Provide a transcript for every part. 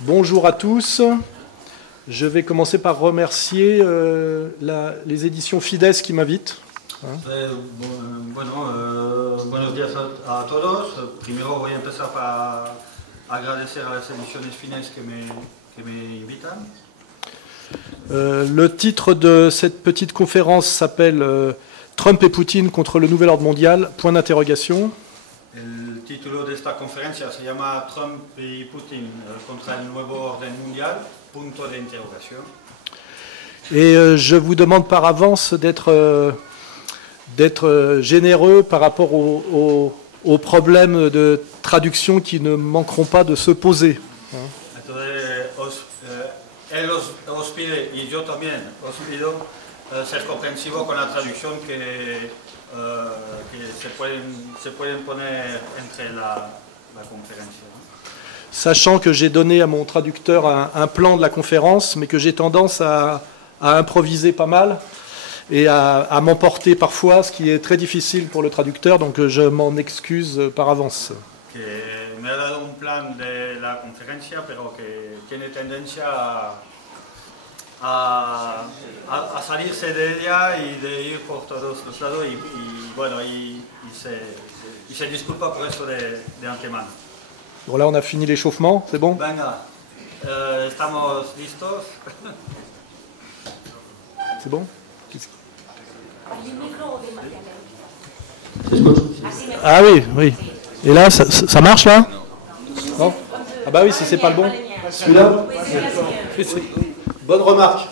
Bonjour à tous. Je vais commencer par remercier les éditions Fides qui m'invitent. Buenos días a todos. Primero voy a empezar para agradecer a las ediciones Fides que me invitan. Le titre de cette petite conférence s'appelle Trump et Poutine contre le nouvel ordre mondial, point d'interrogation. El título de esta conferencia se llama Trump y Putin contra el nuevo orden mundial, punto de interrogación. Et je vous demande par avance d'être généreux par rapport aux problèmes de traduction qui ne manqueront pas de se poser. Él os pide, y yo también os pido, ser comprensivo con la traducción que se pueden poner entre la conférence. Sachant que j'ai donné à mon traducteur un plan de la conférence, mais que j'ai tendance à improviser pas mal et à m'emporter parfois, ce qui est très difficile pour le traducteur, donc je m'en excuse par avance. Me ha dado un plan de la conferencia, pero que tiene tendencia a salirse de ella y de ir por todos los lados y se disculpa por eso de antemano. Bon, là on a fini l'échauffement, c'est bon? Venga, estamos listos. C'est bon? Ah oui, oui. Et là, ça marche là? Non? Ah bah oui, si c'est pas le bon. Celui-là? Bonne remarque.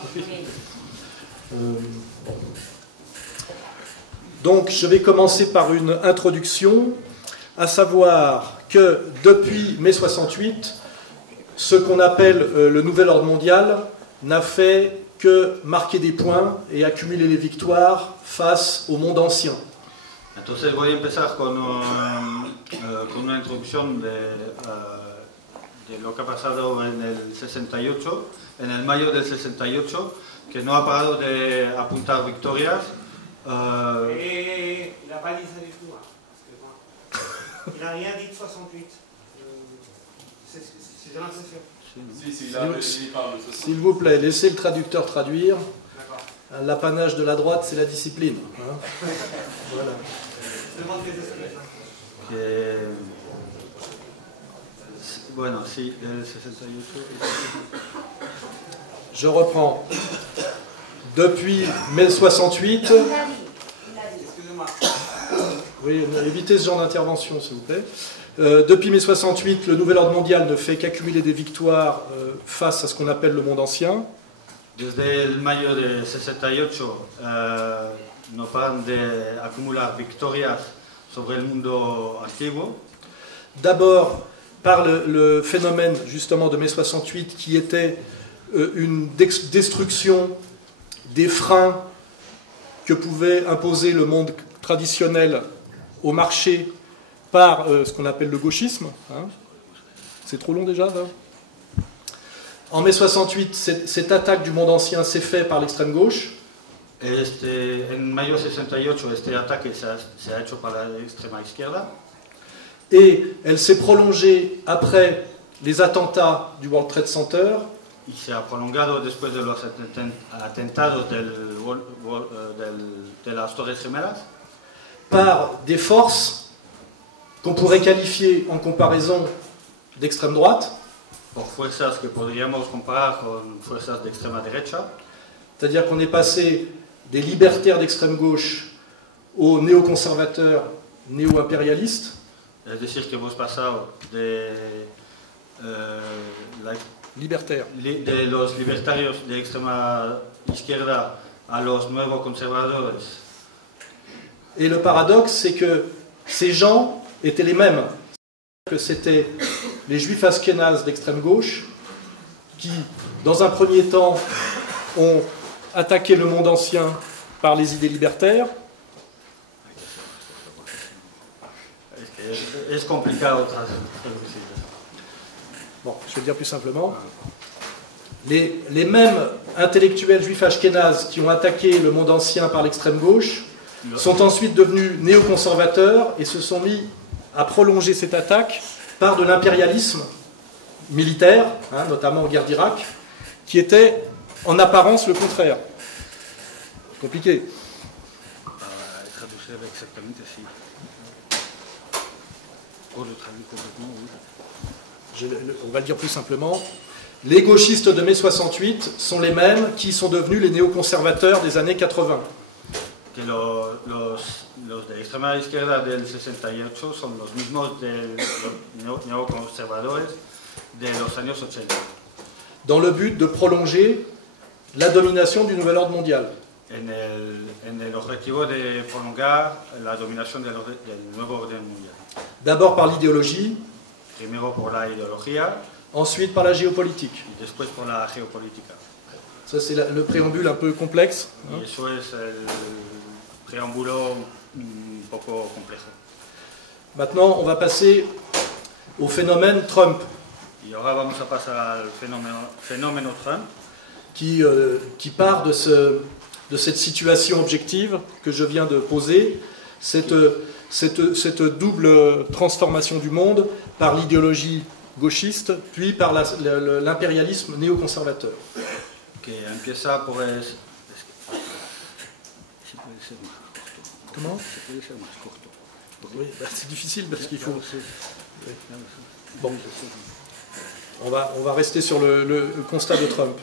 Donc, je vais commencer par une introduction, à savoir que depuis mai 68, ce qu'on appelle le nouvel ordre mondial n'a fait que marquer des points et accumuler les victoires face au monde ancien. Entonces voy a empezar con una introducción de lo que ha pasado en el 68, en el mayo del 68, que no ha parado de apuntar victorias. Et il n'a pas dit ça du tout. Hein, il n'a rien dit de 68. J'ai l'impression. S'il vous plaît, laissez le traducteur traduire. L'apanage de la droite, c'est la discipline. Hein, voilà. Bueno, sí, del 68. Je reprends. Depuis mai 68... Oui, évitez ce genre d'intervention, s'il vous plaît. Depuis mai 68, le nouvel ordre mondial ne fait qu'accumuler des victoires face à ce qu'on appelle le monde ancien. Desde el mayo de 68 no paran de acumular victorias sobre el mundo antiguo. D'abord par le phénomène justement de mai 68 qui était une destruction des freins que pouvait imposer le monde traditionnel au marché par ce qu'on appelle le gauchisme. Hein. C'est trop long déjà là. En mai 68, cette attaque du monde ancien s'est faite par l'extrême gauche. En mayo 68, este ataque se ha hecho por la extrema izquierda. Et elle s'est prolongée après les attentats du World Trade Center. Y se ha prolongado después de los atentados de las Torres Gemelas. Par des forces qu'on pourrait qualifier en comparaison d'extrême droite. Por fuerzas que podríamos comparar con fuerzas de extrema derecha. C'est-à-dire qu'on est passé des libertaires d'extrême gauche aux néoconservateurs, néo-impérialistes. Es decir, que hemos pasado de los libertarios de extrema izquierda a los nuevos conservadores. Et le paradoxe, c'est que ces gens étaient les mêmes. Que c'était les juifs ashkénazes d'extrême gauche qui, dans un premier temps, ont attaqué le monde ancien par les idées libertaires. Es complicado. Bon, je vais le dire plus simplement. Les mêmes intellectuels juifs ashkénazes qui ont attaqué le monde ancien par l'extrême gauche sont ensuite devenus néoconservateurs et se sont mis à prolonger cette attaque par de l'impérialisme militaire, hein, notamment en guerre d'Irak, qui était en apparence le contraire. Compliqué. Traduire exactement ici. Oh, le traduit complètement, oui. On va le dire plus simplement. Les gauchistes de mai 68 sont les mêmes qui sont devenus les néoconservateurs des années 80. Que los de extrema izquierda del 68 son los mismos de los neoconservadores de los años 80. Dans le but de prolonger la domination du nouvel ordre mondial. En el objetivo de prolongar la dominación del nuevo orden mundial. D'abord par l'idéologie, Primero por la ideología ensuite par la géopolitique. y después por la geopolítica. Ça, c'est le préambule un peu complexe. Hein. Y eso es el preámbulo un poco complejo. Maintenant, on va passer au phénomène Trump, Y ahora vamos a pasar al fenómeno Trump, qui part de cette situation objective que je viens de poser, cette double transformation du monde par l'idéologie gauchiste, puis par l'impérialisme néoconservateur. que empieza por... Comment? Oui, bah, c'est difficile parce qu'il faut... Bon. On va rester sur le constat de Trump.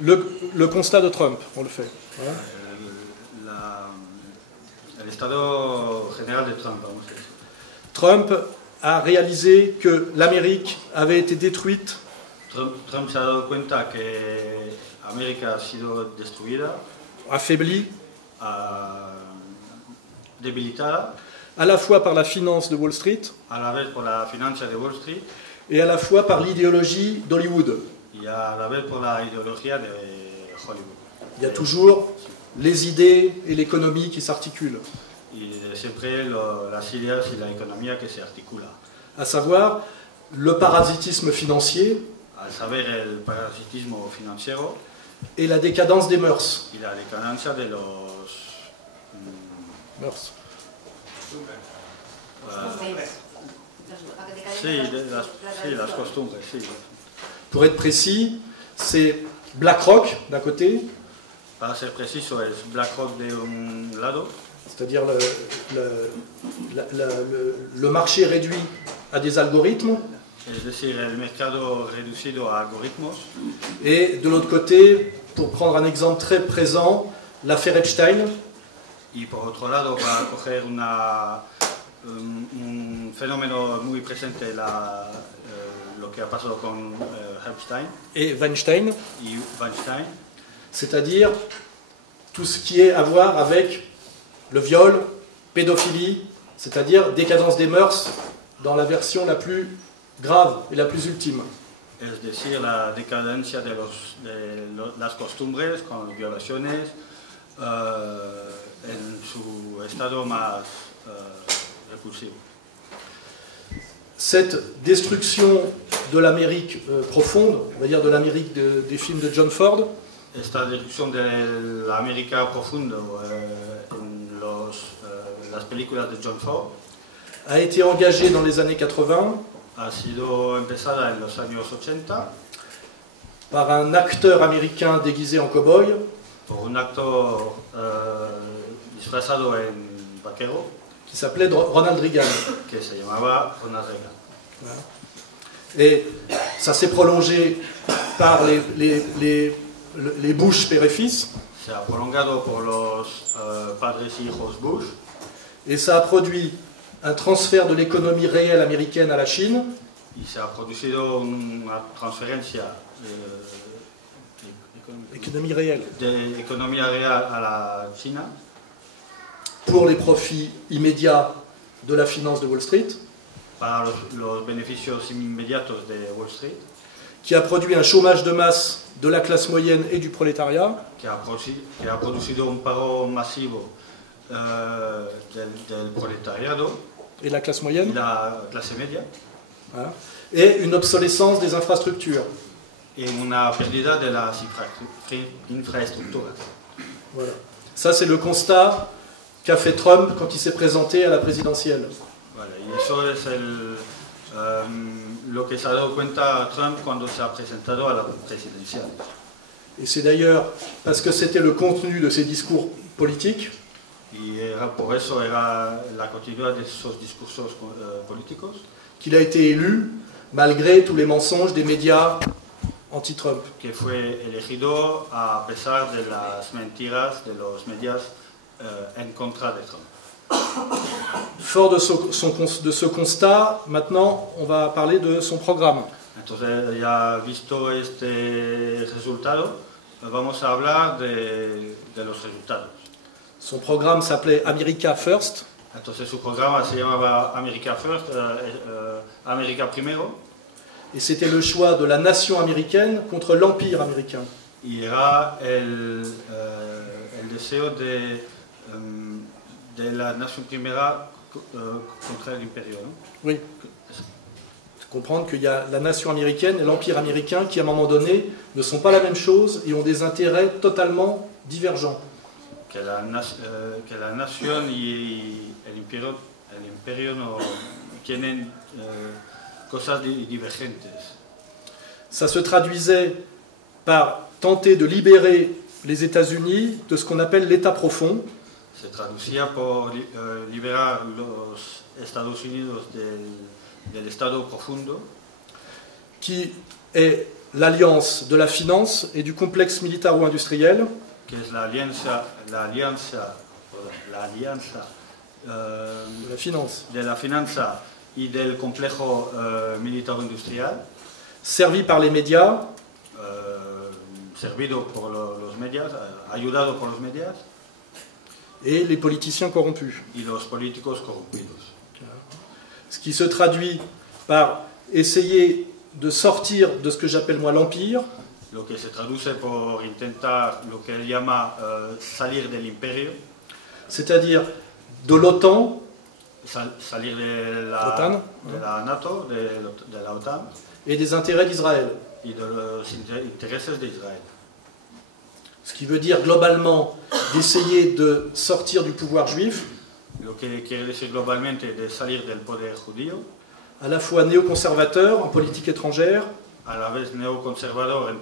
Le constat de Trump, on le fait. Voilà. El estado general de Trump, vamos a decir. Trump a réalisé que l'Amérique avait été détruite Trump se ha dado cuenta que América ha sido destruida, affaiblie debilitada, à la fois par la finance de Wall Street a la vez por la financia de Wall Street et à la fois par l'idéologie d'Hollywood. y a la vez por la ideología de Hollywood. Il y a toujours les idées et l'économie qui s'articulent, Y siempre las ideas y la economía que se articula. à savoir le parasitisme financier Al saber el parasitismo financiero et la décadence des mœurs. y la decadencia de los... Mœurs. Sí, las costumbres, sí. Pour être précis, c'est BlackRock d'un côté, Para ser preciso, es BlackRock de un lado, c'est-à-dire le marché réduit à des algorithmes, es decir, el mercado reducido a algoritmos, et de l'autre côté, pour prendre un exemple très présent, l'affaire Epstein, y por otro lado, para coger un fenómeno muy presente, lo que ha pasado con Epstein et Weinstein, y Weinstein, c'est-à-dire tout ce qui est à voir avec le viol, pédophilie, c'est-à-dire décadence des mœurs dans la version la plus grave et la plus ultime. es decir, la decadencia de las costumbres con violaciones en su estado más repulsivo. Cette destruction de l'Amérique profonde, on va dire de l'Amérique des films de John Ford, Esta destrucción de la América profundo en las películas de John Ford a été engagée dans les années 80 ha sido empezada en los años 80 par un acteur américain déguisé en cow-boy por un actor disfrazado en vaquero qui s'appelait Ronald Reagan. que se llamaba Ronald Reagan. Voilà. Et ça s'est prolongé par les Bush père et fils, Se ha prolongado por los padres y hijos Bush et ça a produit un transfert de l'économie réelle américaine à la Chine, y se ha producido una transferencia économie réelle, de economía real a la China pour les profits immédiats de la finance de Wall Street, para los beneficios inmediatos de Wall Street, qui a produit un chômage de masse de la classe moyenne et du prolétariat, que ha producido un paro masivo del proletariado et la classe y moyenne, la clase media, voilà, et une obsolescence des infrastructures. y una pérdida de las infraestructuras. Voilà. Ça, c'est le constat qu'a fait Trump quand il s'est présenté à la présidentielle. Vale, y eso es lo que se ha dado cuenta Trump cuando se ha presentado a las presidenciales. Et c'est d'ailleurs parce que c'était le contenu de ses discours politiques Y por eso era la continuidad de esos discursos políticos qu'il a été élu, malgré tous les mensonges des médias anti-Trump. que fue elegido a pesar de las mentiras de los medios en contra de Trump. Fort de ce constat, maintenant on va parler de son programme. Entonces, ya visto este resultado, vamos a hablar de los resultados. Son programme s'appelait America First. Entonces, su programa se llamaba America First, América Primero, Et c'était le choix de la nation américaine contre l'empire américain. y era el deseo de la nación primera contra el imperio, ¿no? Oui. Comprendre qu'il y a la nation américaine et l'empire américain qui, à un moment donné, ne sont pas la même chose et ont des intérêts totalement divergents. Que la nación y el imperio no tienen cosas divergentes. Ça se traduisait par tenter de libérer les États-Unis de ce qu'on appelle l'État profond, Se traducía por liberar los Estados Unidos del Estado profundo, qui est l'alliance de la finance et du complexe militaro-industriel, que es la alianza de la finance, de la finanza y del complejo militar-industrial, servi par les médias, servido por los medios, ayudado por los medios et les politiciens corrompus. y los políticos corrompidos. Ce qui se traduit par essayer de sortir de ce que j'appelle moi l'empire, Lo que se traduce por intentar lo que él llama salir del imperio, c'est-à-dire de l'OTAN, salir de OTAN, la NATO, de la OTAN et des intérêts d'Israël. y de los intereses de Israel. Ce qui veut dire globalement d'essayer de sortir du pouvoir juif, Lo que quiere decir globalmente de salir del poder judío, à la fois néoconservateur en politique étrangère a la vez neoconservador en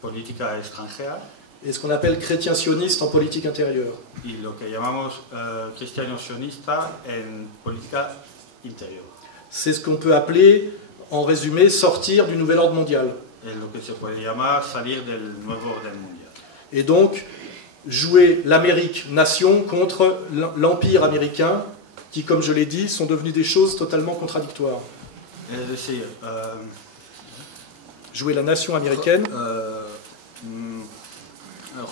política extranjera et ce qu'on appelle chrétien sioniste en politique intérieure. y lo que llamamos cristiano sionista en política interior. C'est ce qu'on peut appeler, en résumé, sortir du nouvel ordre mondial. Es lo que se puede llamar salir del nuevo orden mundial. Et donc, jouer l'Amérique nation contre l'empire américain, qui, comme je l'ai dit, sont devenus des choses totalement contradictoires. Es decir, Jouer la nation américaine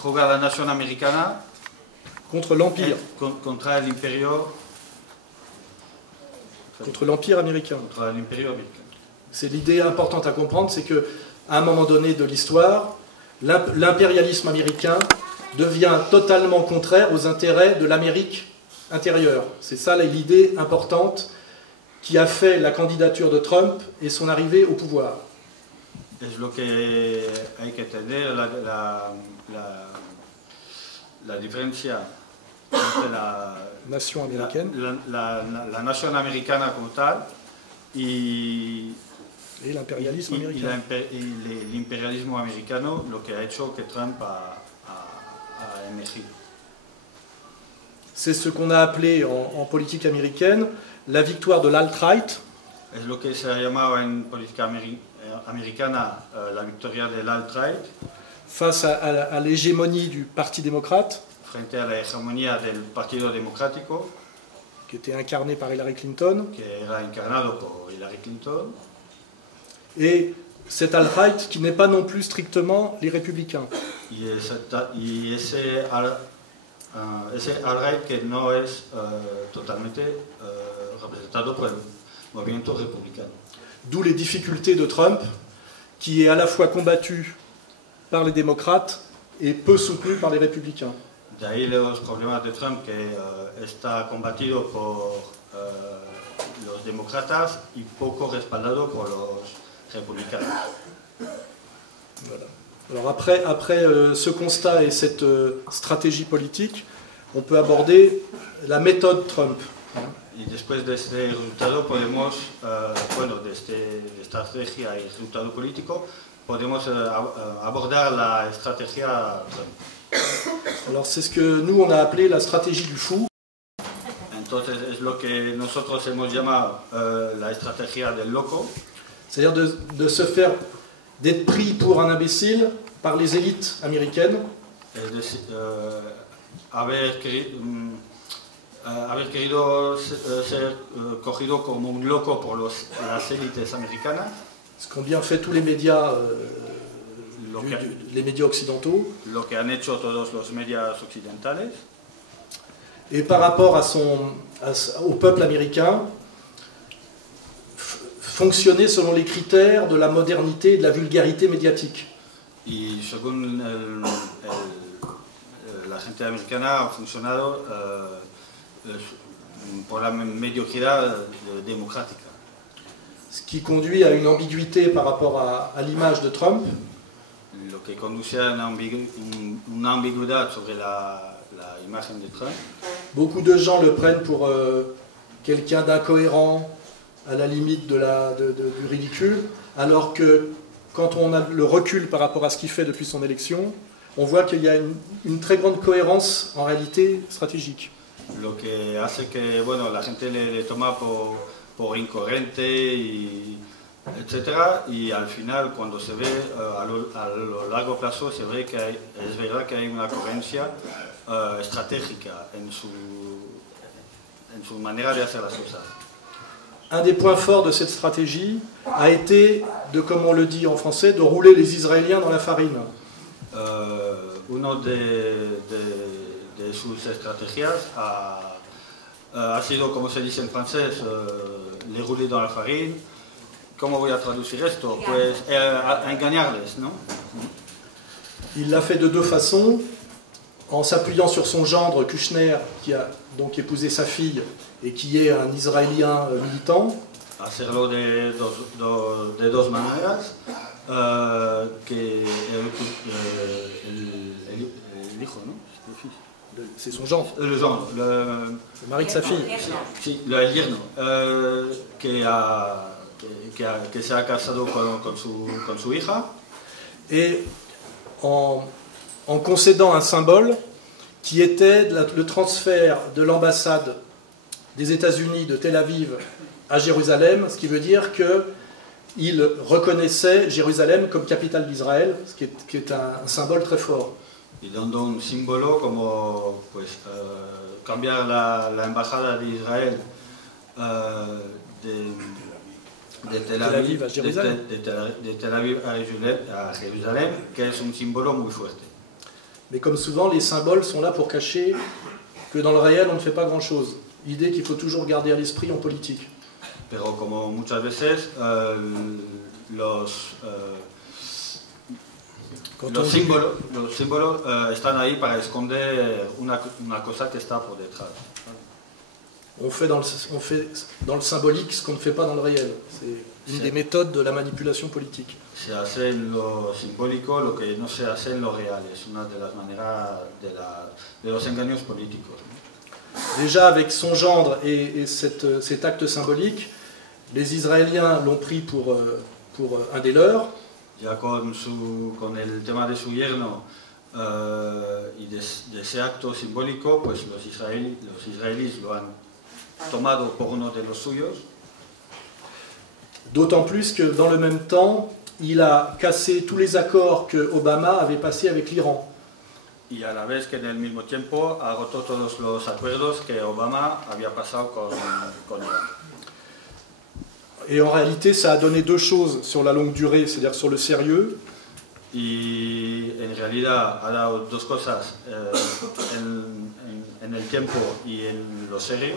jugar la nación americana contre l'empire, contra el imperio contre l'empire américain. contra el imperio americano. C'est l'idée importante à comprendre, c'est que à un moment donné de l'histoire, l'impérialisme américain devient totalement contraire aux intérêts de l'Amérique intérieure. C'est ça l'idée importante qui a fait la candidature de Trump et son arrivée au pouvoir. Es lo que hay que entender, la diferencia entre Nation américaine la nación americana como tal y et l'impérialisme américain. l'imperialismo americano, lo que ha hecho que Trump ha emergido. C'est ce qu'on a appelé en politique américaine la victoire de l'alt-right, Es lo que se ha llamado en política americana la victoria del alt-right face à l'hégémonie du Parti démocrate, frente a la hegemonía del Partido Democrático, qui était incarné par Hillary Clinton, que era encarnado por Hillary Clinton, et cet alt-right qui n'est pas non plus strictement les républicains. y ese alt-right que no es totalmente representado por el movimiento republicano. D'où les difficultés de Trump, qui est à la fois combattu par les démocrates et peu soutenu par les républicains. De ahí los problemas de Trump, que está combatido por los demócratas y poco respaldado por los républicains. Voilà. Alors après ce constat et cette stratégie politique, on peut aborder la méthode Trump. Y después de este resultado podemos, bueno, de esta estrategia y resultado político, podemos abordar la estrategia Trump. Alors c'est ce que nous on a appelé la stratégie du fou. Entonces es lo que nosotros hemos llamado la estrategia del loco. C'est-à-dire de se faire, d'être pris pour un imbécile par les élites américaines. Es decir, haber querido ser cogido como un loco por las élites americanas. Ce qu'ont bien fait tous les médias, les médias occidentaux. Lo que han hecho todos los medios occidentales. Et par rapport au peuple américain, fonctionner selon les critères de la modernité et de la vulgarité médiatique. Y según la gente americana ha funcionado por la mediocridad democrática. Ce qui conduit à une ambiguïté par rapport à l'image de Trump. Lo que conduce a una ambigüedad sobre la imagen de Trump. Beaucoup de gens le prennent pour quelqu'un d'incohérent, à la limite du ridicule, alors que quand on a le recul par rapport à ce qu'il fait depuis son élection, on voit qu'il y a une très grande cohérence en réalité stratégique. Lo que hace que, bueno, la gente le toma por incoherente etc. Y al final, cuando se ve a lo largo plazo, se ve que es verdad que hay una coherencia estratégica en su manera de hacer las cosas. Un des points forts de cette stratégie a été, comme on le dit en français, de rouler les Israéliens dans la farine. Uno de sus estrategias ha sido, como se dice en francés, les rouler dans la farine. ¿Cómo voy a traducir esto? Pues a engañarles, ¿no? Il l'a fait de deux façons, en s'appuyant sur son gendre Kushner, qui a donc épousé sa fille et qui est un Israélien militant. Hacerlo de dos maneras, que el hijo, ¿no? C'est son gendre. Le gendre, le mari de sa fille. Sí, el yerno, que se ha casado con su hija. Et en concédant un symbole qui était le transfert de l'ambassade des États-Unis de Tel Aviv à Jérusalem, ce qui veut dire qu'il reconnaissait Jérusalem comme capitale d'Israël, ce qui est un symbole très fort. Y dando un símbolo como pues, cambiar la embajada de Israel de Tel Aviv a Jérusalem, de Tel Aviv a Jérusalem, que es un símbolo muy fuerte. Mais comme souvent, les symboles sont là pour cacher que dans le réel, on ne fait pas grand-chose. L'idée qu'il faut toujours garder à l'esprit en politique. Pero como muchas veces los símbolos están ahí para esconder una cosa que está por detrás. On fait dans le symbolique ce qu'on ne fait pas dans le réel. C'est une des méthodes de la manipulation politique. Se hace en lo simbólico lo que no se hace en lo real. Es una de las maneras de los engaños políticos. Déjà avec son gendre et cet acte symbolique, les Israéliens l'ont pris pour un des leurs. Ya con el tema de su yerno y de ese acto simbólico, pues los israelíes lo han tomado por uno de los suyos. D'autant plus que dans le même temps, il a cassé tous les accords que Obama avait passés avec l'Iran. Y a la vez que en el mismo tiempo ha roto todos los acuerdos que Obama había pasado con Irán. Et en réalité, ça a donné deux choses sur la longue durée, c'est-à-dire sur le sérieux. Y en realidad ha dado dos cosas en el tiempo y en lo serio.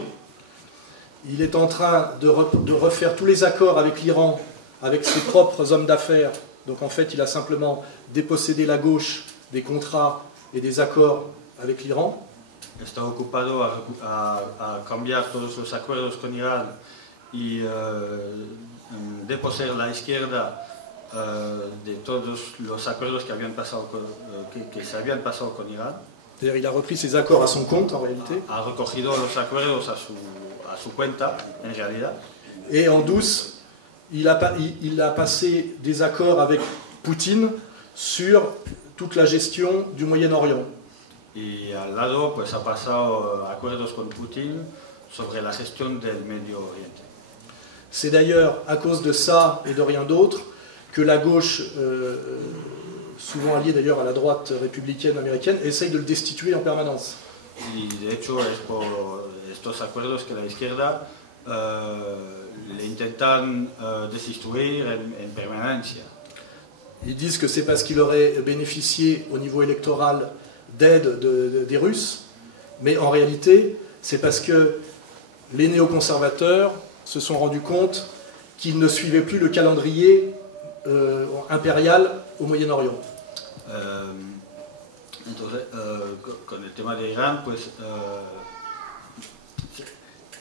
Il est en train de refaire tous les accords avec l'Iran, avec ses propres hommes d'affaires. Donc en fait, il a simplement dépossédé la gauche des contrats et des accords avec l'Iran. Está ocupado a cambiar todos los acuerdos con Irán y deposeer la izquierda de todos los acuerdos que se habían pasado con Irán. C'est-à-dire il a repris ses accords à son compte en réalité. Ha recogido los acuerdos a su cuenta, en realidad. Et en douce, il a passé des accords avec Poutine sur toute la gestion du Moyen-Orient. Y al lado pues ha pasado acuerdos con Putin sobre la gestión del Medio Oriente. C'est d'ailleurs à cause de ça et de rien d'autre que la gauche, souvent alliée d'ailleurs à la droite républicaine américaine, essaye de le destituer en permanence. Y de hecho es por estos acuerdos que la izquierda le intentan destituir en permanencia. Ils disent que c'est parce qu'il aurait bénéficié au niveau électoral d'aide des Russes, mais en réalité, c'est parce que les néoconservateurs se sont rendus compte qu'ils ne suivaient plus le calendrier impérial au Moyen-Orient. Entonces, con el tema de Irán, pues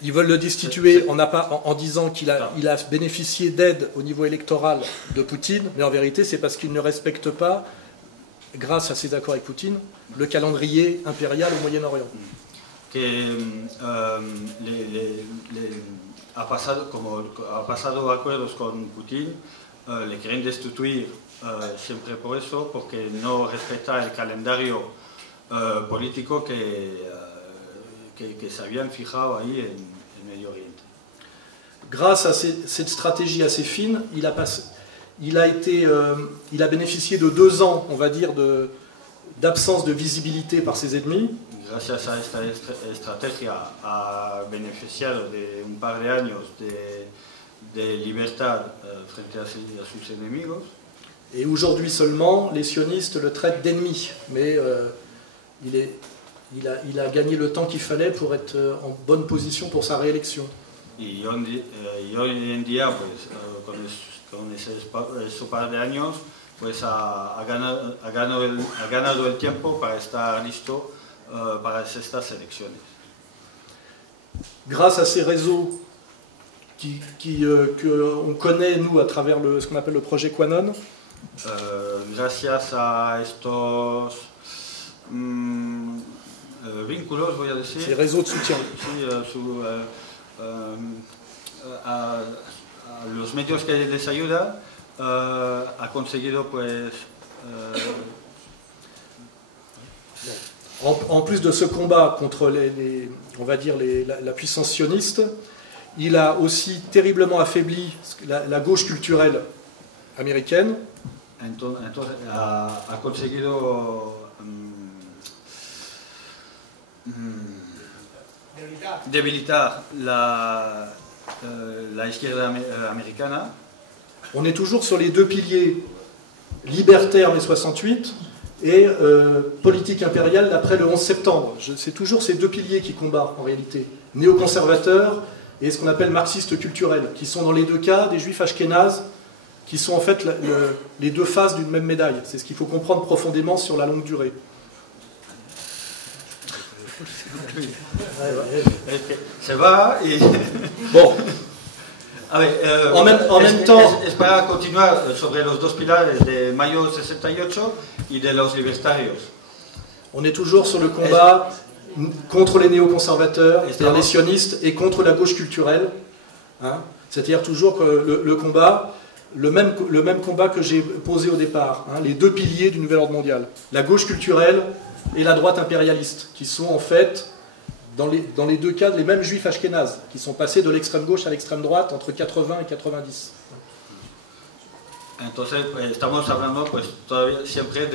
ils veulent le destituer en disant qu'il a bénéficié d'aide au niveau électoral de Poutine, mais en vérité, c'est parce qu'il ne respecte pas, grâce à ses accords avec Poutine, le calendrier impérial au Moyen-Orient. Ha pasado acuerdos con Putin, le quieren destituir siempre por eso, porque no respeta el calendario político que se habían fijado ahí en Medio Oriente. Grâce à cette stratégie assez fine, il a bénéficié de 2 ans, on va dire, d'absence de visibilité par ses ennemis. Gracias a esta estrategia ha beneficiado de un par de años de libertad frente a sus enemigos. Et aujourd'hui seulement, les sionistes le traitent d'ennemi, mais il a gagné le temps qu'il fallait pour être en bonne position pour sa réélection. Y hoy en día, pues, con ese par de años, pues ha ganado el tiempo para estar listo para estas elecciones. Grâce à ces réseaux qu'on connaît, nous, à travers ce qu'on appelle le projet Quanon, gracias a estos vínculos, voy a decir, ces réseaux de soutien, sí, a los medios que les ayuda, ha conseguido pues en plus de ce combat contre on va dire la puissance sioniste, il a aussi terriblement affaibli la gauche culturelle américaine. Entonces ha conseguido debilitar la izquierda americana. On est toujours sur les 2 piliers libertaires mai 68 et politique impériale après le 11 septembre. C'est toujours ces 2 piliers qui combattent en réalité. Néoconservateurs et ce qu'on appelle marxistes culturels, qui sont dans les 2 cas des juifs ashkénazes, qui sont en fait les 2 faces d'une même médaille. C'est ce qu'il faut comprendre profondément sur la longue durée. Se va y... Bon. A ver, en même temps... Es para continuar sobre los 2 pilares de mayo 68 y de los libertarios. On est toujours sur le combat contre les néoconservateurs, c'est-à-dire les sionistes, et contre la gauche culturelle. Hein, c'est-à-dire toujours que le combat, le même combat que j'ai posé au départ, hein, les 2 piliers du nouvel ordre mondial. La gauche culturelle et la droite impérialiste, qui sont en fait, dans les 2 cas, les mêmes juifs ashkénazes, qui sont passés de l'extrême gauche à l'extrême droite entre 80 et 90. Entonces, estamos hablando pues, todavía siempre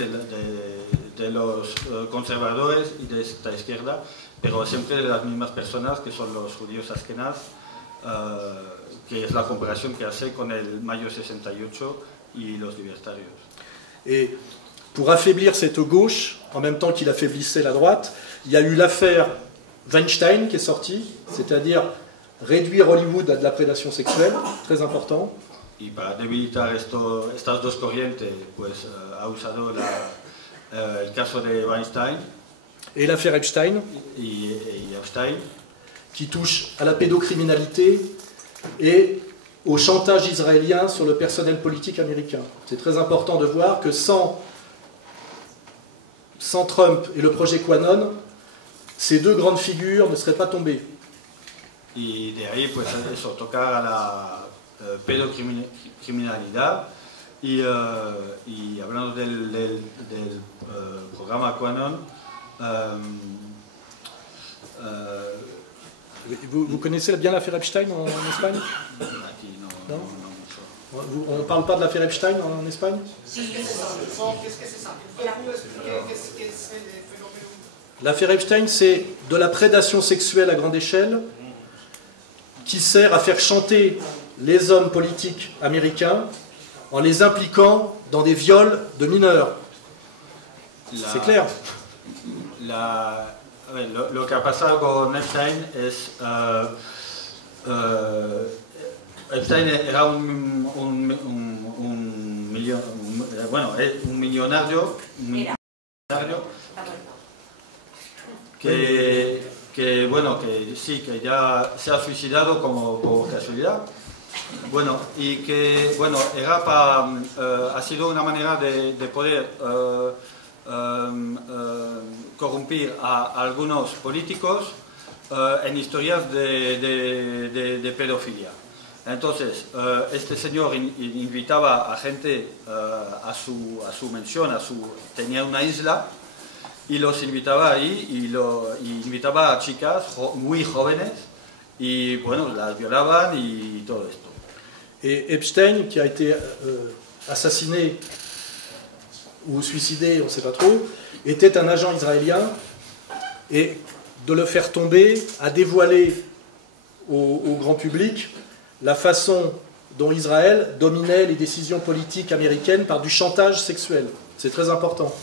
de los conservadores y de esta izquierda, pero siempre de las mismas personas que son los judíos ashkenaz, que es la comparación que hace con el mayo 68 y los libertarios. Et pour affaiblir cette gauche, en même temps qu'il affaiblissait la droite, il y a eu l'affaire Weinstein qui est sortie, c'est-à-dire réduire Hollywood à de la prédation sexuelle, très important. Y para debilitar estas 2 corrientes, pues ha usado el caso de Weinstein et l'affaire Epstein, y Epstein, qui touche à la pédocriminalité et au chantage israélien sur le personnel politique américain. C'est très important de voir que sans sans Trump et le projet QAnon, ces deux grandes figures ne seraient pas tombées. Y de ahí, pues eso, tocar a la pedocriminalidad y hablando del programa QAnon. Vous connaissez bien l'affaire Epstein en Espagne? Aquí Non. mucho. On ne parle pas de l'affaire Epstein en Espagne? L'affaire Epstein, c'est de la prédation sexuelle à grande échelle qui sert à faire chanter les hommes politiques américains en les impliquant dans des viols de mineurs. C'est clair. Lo que ha pasado con Epstein es... Epstein era un millonario que bueno, que sí, que ya se ha suicidado como por casualidad. Bueno, y que bueno, ha sido una manera de poder corrompir a algunos políticos en historias de pedofilia. Entonces, este señor invitaba a gente a su mansión, tenía una isla, y los invitaba ahí, y invitaba a chicas muy jóvenes, y bueno, las violaban y todo esto. Et Epstein, qui a été assassiné ou suicidé, on ne sait pas trop, était un agent israélien, et de le faire tomber a dévoilé au grand public la façon dont Israël dominait les décisions politiques américaines par du chantage sexuel. C'est très important.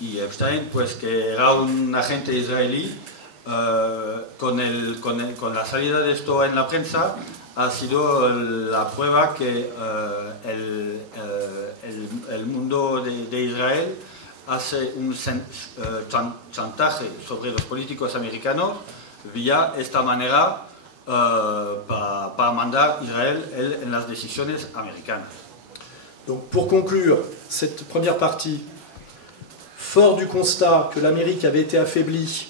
Y Epstein, pues que era un agente israelí, con la salida de esto en la prensa, ha sido la prueba que el mundo de Israel hace un chantaje sobre los políticos americanos vía esta manera para mandar a Israel en las decisiones americanas. Donc pour conclure cette première partie, fort du constat que l'Amérique avait été affaiblie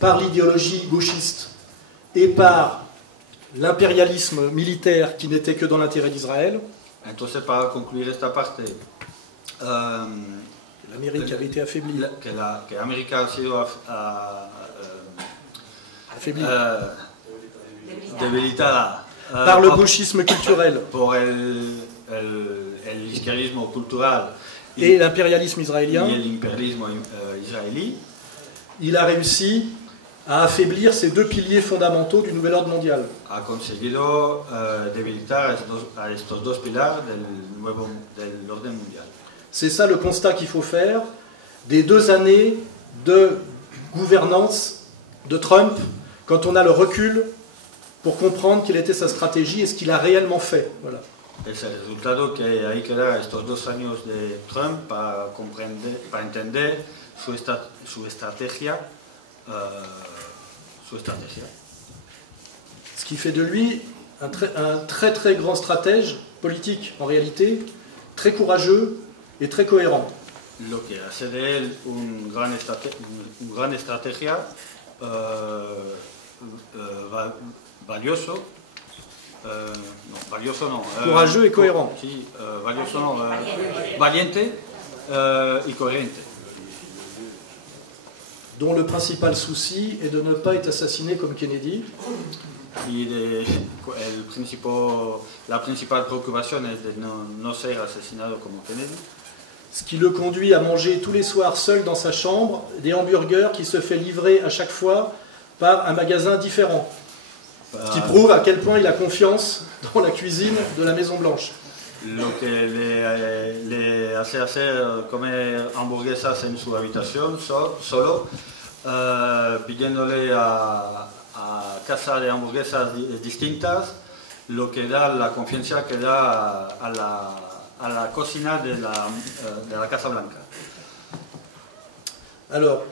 par l'idéologie gauchiste et par l'impérialisme militaire qui n'était que dans l'intérêt d'Israël, entonces para concluir esta parte, l'Amérique avait été affaiblie. Que América ha sido Affaiblie. Debilitada par le gauchisme culturel por el izquierdismo cultural et l'impérialisme israélien, y el imperialismo israelí, il a réussi à affaiblir ces deux piliers fondamentaux du nouvel ordre mondial. ha conseguido debilitar a estos dos pilares del orden mundial. C'est ça le constat qu'il faut faire des 2 années de gouvernance de Trump, quand on a le recul pour comprendre quelle était sa stratégie et ce qu'il a réellement fait. Voilà. Es el resultado que hay que dar a estos 2 años de Trump para entender su estrategia. Ce qui fait de lui un très très grand stratège politique en réalité, très courageux et très cohérent. Lo que hace de él un gran estrategia valioso. Valioso no. Courageux et cohérent. Sí, valioso no. Valiente y coherente. Dont le principal souci est de ne pas être assassiné comme Kennedy. Y la principal preocupación es de no ser asesinado como Kennedy. Ce qui le conduit à manger tous les soirs seul dans sa chambre des hamburgers qui se fait livrer à chaque fois par un magasin différent. Ce qui prouve à quel point il a confiance dans la cuisine de la Maison Blanche. Lo que le hace hacer comer hamburguesas en su habitación solo, pidiéndole a casa de hamburguesas distintas, lo que da la confianza que da a la cocina de la Casa Blanca. Alors,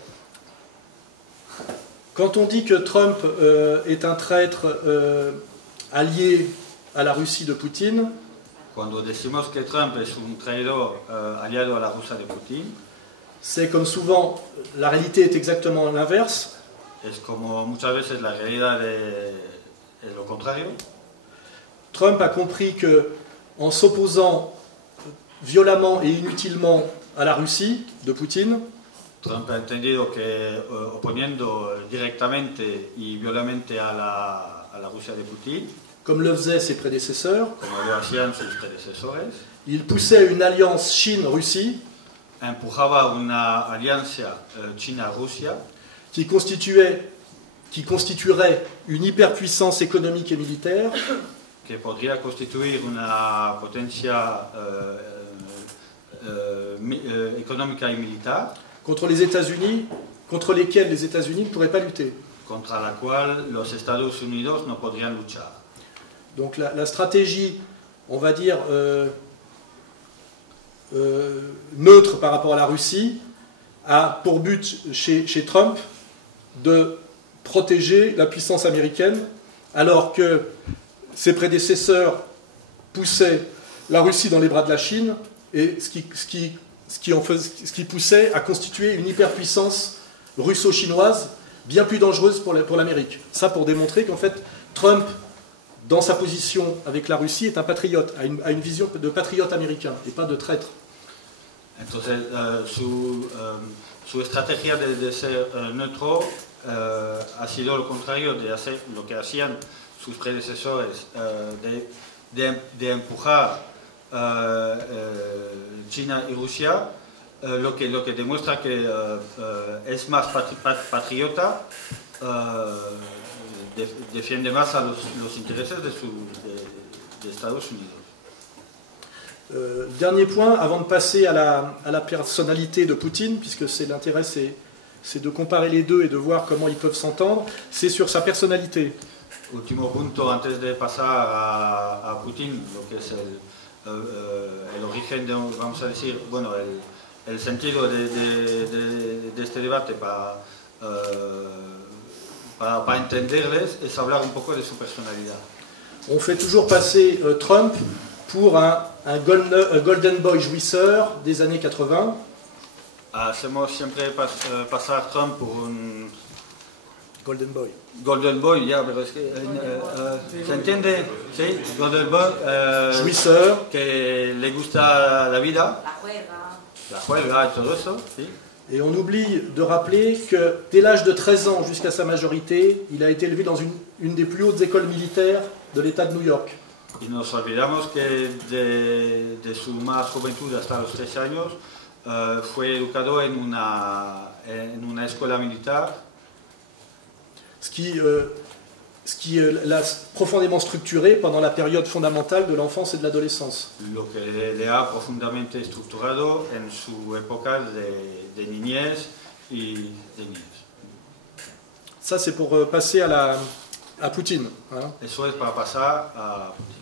quand on dit que Trump est un traître allié à la Russie de Poutine, Cuando decimos que Trump es un traidor aliado a la Rusia de Putin, c'est comme souvent, la réalité est exactement l'inverse. Es como muchas veces la realidad es lo contrario. Trump a compris que, en s'opposant violemment et inutilement à la Russie de Poutine, Trump ha entendido que oponiendo directamente y violamente a la Rusia de Putin, comme le faisaient ses prédécesseurs, como lo hacían sus predecesores, il poussait une alliance Chine-Russie empujaba una alianza China-Rusia qui constituerait une hyperpuissance économique et militaire que podría constituir una potencia económica y militar contre les États-Unis, contre lesquels les États-Unis ne pourraient pas lutter. contra la cual los Estados Unidos no podrían luchar. Donc la stratégie, on va dire, neutre par rapport à la Russie, a pour but chez Trump de protéger la puissance américaine, alors que ses prédécesseurs poussaient la Russie dans les bras de la Chine, et ce qui poussait à constituer une hyperpuissance russo-chinoise bien plus dangereuse pour l'Amérique. Ça pour démontrer qu'en fait, Trump, dans sa position avec la Russie, est un patriote, a une vision de patriote américain, et pas de traître. Entonces, su estrategia de ser neutro ha sido lo contrario de hacer lo que hacían sus predecesores, de empujar China y Rusia, lo que demuestra que es más patriota, defiende más a los intereses de Estados Unidos. Dernier point, avant de passer à la personnalité de Poutine, puisque l'intérêt c'est de comparer les deux et de voir comment ils peuvent s'entendre, c'est sur sa personnalité. Último punto antes de pasar a Putin, lo que es el origen, vamos a decir, bueno, el sentido de este debate para entenderles, es hablar un poco de su personalidad. On fait toujours passer Trump pour un golden boy jouisseur des années 80. Hacemos siempre pasar Trump por un Golden boy. golden boy, ya, pero es que ¿se entiende? Sí, golden boy, Jouisseur. que le gusta la vida, La juega. la juega y todo eso, ¿sí? Et on oublie de rappeler que dès l'âge de 13 ans jusqu'à sa majorité, il a été élevé dans une des plus hautes écoles militaires de l'État de New York. Y nos olvidamos que de su más juventud hasta los 13 años fue educado en una escuela militar, Ce qui l'a profondément structuré pendant la période fondamentale de l'enfance et de l'adolescence. lo que le ha profundamente estructurado en su época de niñez y de niñez. Ça, c'est pour passer à Poutine. Hein. Eso es para pasar a Putin.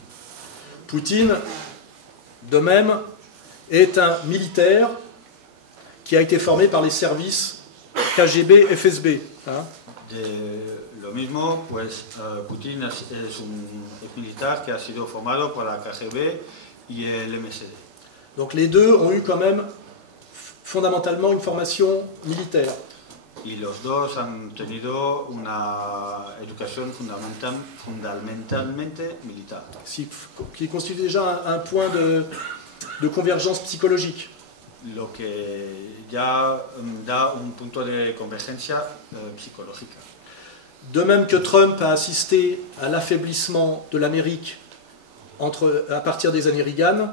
Poutine, de même, est un militaire qui a été formé par les services KGB, FSB. Hein. De lo mismo, pues Putin es un militar que ha sido formado por la KGB y el MSD. Donc les deux ont eu quand même fondamentalement une formation militaire. Y los dos han tenido una educación fundamentalmente militar. Qui constitue déjà un point de convergence psychologique. Lo que ya da un punto de convergencia psicológica. De même que Trump a assisté à l'affaiblissement de l'Amérique à partir des années Reagan,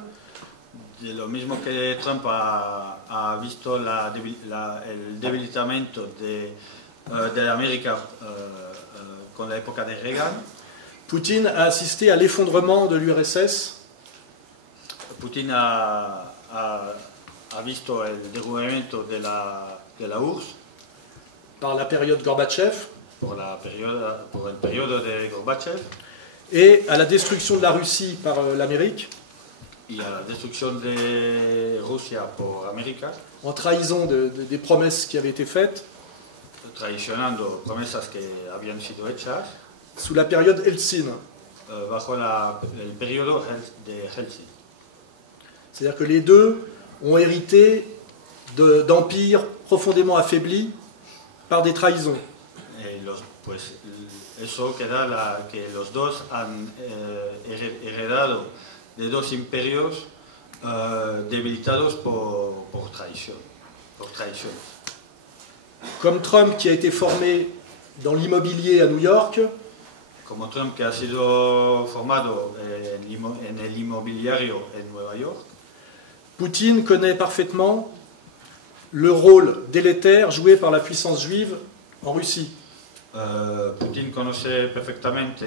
De lo mismo que Trump ha visto el debilitamiento de América con la época de Reagan, Poutine a assisté à l'effondrement de l'URSS Putin ha visto el derrumbamiento de la URSS par la période Gorbatchev por el periodo de Gorbachev et à la destruction de la Russie par l'Amérique y a la destrucción de Rusia por América, en trahison des promesses qui avaient été faites traicionando promesas que habían sido hechas sous la période Eltsine. bajo el periodo de Helsinki. C'est-à-dire que les deux ont hérité d'empires profondément affaiblis par des trahisons. Pues eso queda que los dos han heredado de dos imperios debilitados por traición. Comme Trump qui a été formé dans l'immobilier à New York, Como Trump que ha sido formado en el inmobiliario en Nueva York, Poutine connaît parfaitement le rôle délétère joué par la puissance juive en Russie. Putin conoce perfectamente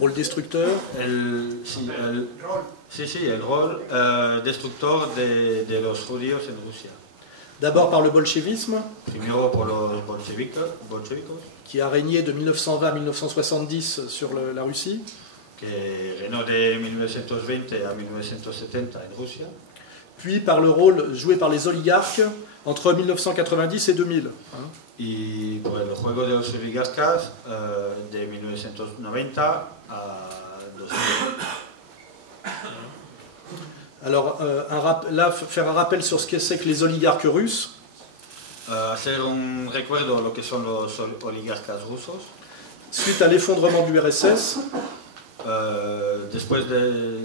Rôle destructeur. el rol destructor de los judíos en Rusia. D'abord par le bolchevisme, Primero por los bolcheviques, qui a régné de 1920 à 1970 sur la Russie, que reinó de 1920 a 1970 en Rusia, puis par le rôle joué par les oligarques entre 1990 et 2000. y por el juego de los oligarcas de 1990 a 2000. Alors là, faire un rappel sur ce que c'est que les oligarques russes. Hacer un recuerdo lo que son los oligarcas rusos. Suite à l'effondrement de l'URSS, Después de,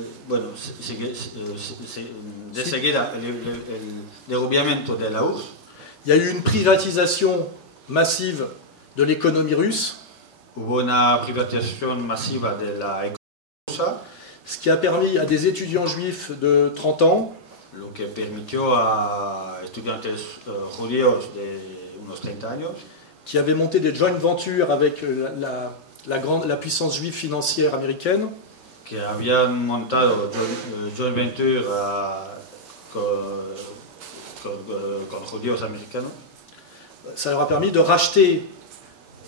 de seguida el derrumbamiento de la URSS, il y a eu une privatisation massive de l'économie russe, hubo una privatización masiva de la economía rusa, ce qui a permis à des étudiants juifs de 30 ans lo que permitió a estudiantes judíos de unos 30 años qui avaient monté des joint ventures avec la puissance juive financière américaine, que habían montado joint venture con judíos americanos. Ça leur a permis de racheter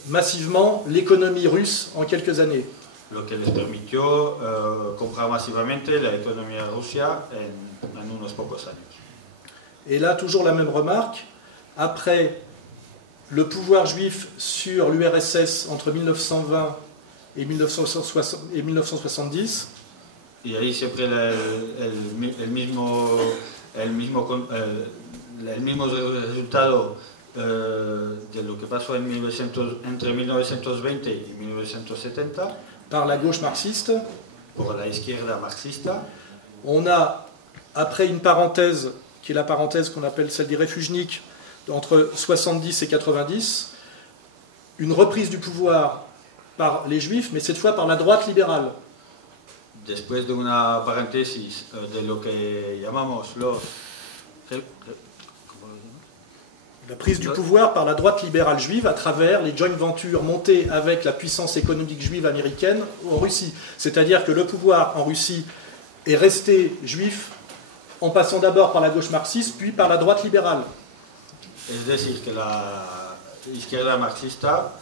massivement l'économie russe en quelques années. Lo que les permitió comprar masivamente la economía rusa en unos pocos años. Et là, toujours la même remarque, après le pouvoir juif sur l'URSS entre 1920 et 1970, Y ahí siempre el mismo resultado de lo que pasó entre 1920 y 1970 par la gauche marxiste, por la izquierda marxista. on a, après une parenthèse, qui est la parenthèse qu'on appelle celle des réfugiés, entre 70 et 90, une reprise du pouvoir par les juifs, mais cette fois par la droite libérale. Después de una paréntesis de lo que llamamos La prise du pouvoir par la droite libérale juive à travers les joint ventures montées avec la puissance économique juive américaine en Russie. C'est-à-dire que le pouvoir en Russie est resté juif en passant d'abord par la gauche marxiste, puis par la droite libérale. Es decir, que la izquierda marxista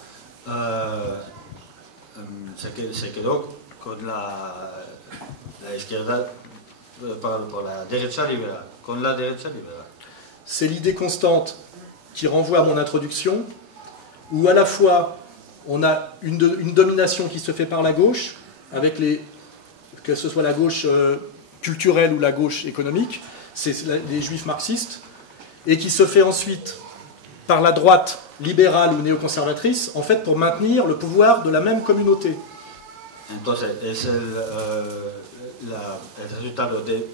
se quedó con la izquierda por la derecha liberal, con la derecha liberal. C'est l'idée constante qui renvoie à mon introduction, où à la fois on a une domination qui se fait par la gauche, avec que ce soit la gauche culturelle ou la gauche économique, c'est les juifs marxistes, et qui se fait ensuite par la droite libérale ou néoconservatrice, en fait pour maintenir le pouvoir de la même communauté. Entonces, es el resultado de,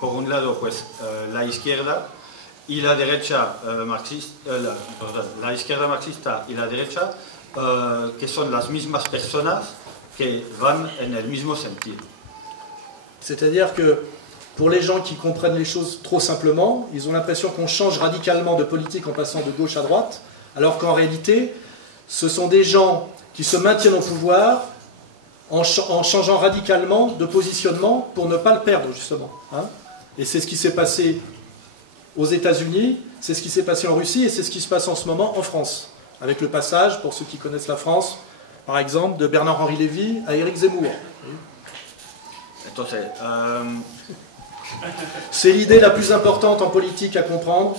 por un lado, pues, la izquierda y la derecha marxista, la izquierda marxista y la derecha, que son las mismas personas que van en el mismo sentido. C'est-à-dire que pour les gens qui comprennent les choses trop simplement, ils ont l'impression qu'on change radicalement de politique en passant de gauche à droite, alors qu'en réalité, ce sont des gens qui se maintiennent au pouvoir en changeant radicalement de positionnement pour ne pas le perdre, justement. Et c'est ce qui s'est passé aux États-Unis, c'est ce qui s'est passé en Russie, et c'est ce qui se passe en ce moment en France, avec le passage, pour ceux qui connaissent la France, par exemple, de Bernard-Henri Lévy à Éric Zemmour. Entonces, c'est l'idée la plus importante en politique à comprendre,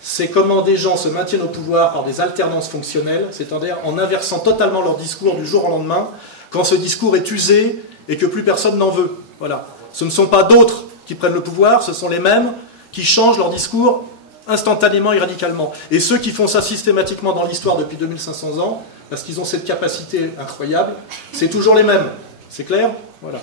c'est comment des gens se maintiennent au pouvoir par des alternances fonctionnelles, c'est-à-dire en inversant totalement leur discours du jour au lendemain, quand ce discours est usé et que plus personne n'en veut. Voilà. Ce ne sont pas d'autres qui prennent le pouvoir, ce sont les mêmes qui changent leur discours instantanément et radicalement. Et ceux qui font ça systématiquement dans l'histoire depuis 2500 ans, parce qu'ils ont cette capacité incroyable, c'est toujours les mêmes. C'est clair? Voilà.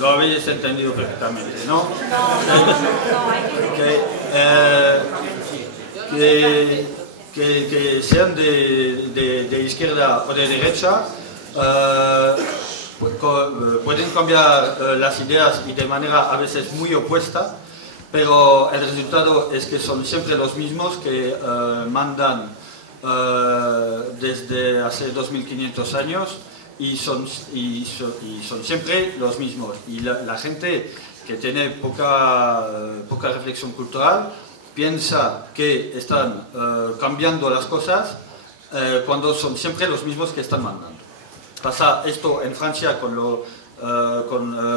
Lo habéis entendido perfectamente, ¿no? Que sean de izquierda o de derecha, pueden cambiar las ideas y de manera a veces muy opuesta, pero el resultado es que son siempre los mismos que mandan desde hace 2500 años y son siempre los mismos. Y la gente que tiene poca reflexión cultural piensa que están cambiando las cosas cuando son siempre los mismos que están mandando. Pasa esto en Francia con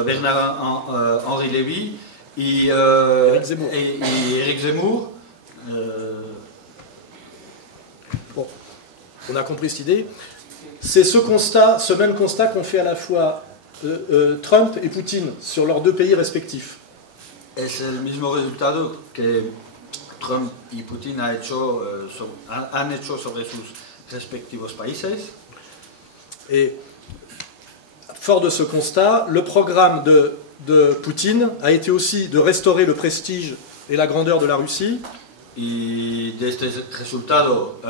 Bernard-Henri Lévy y Éric Zemmour. Bon, on a compris cette idée. C'est ce même constat qu'ont fait à la fois Trump et Poutine sur leurs deux pays respectifs. Es el mismo resultado que Trump y Putin han hecho sobre sus respectivos países. Et fort de ce constat, le programme de Poutine a été aussi de restaurer le prestige et la grandeur de la Russie. Y de este resultado,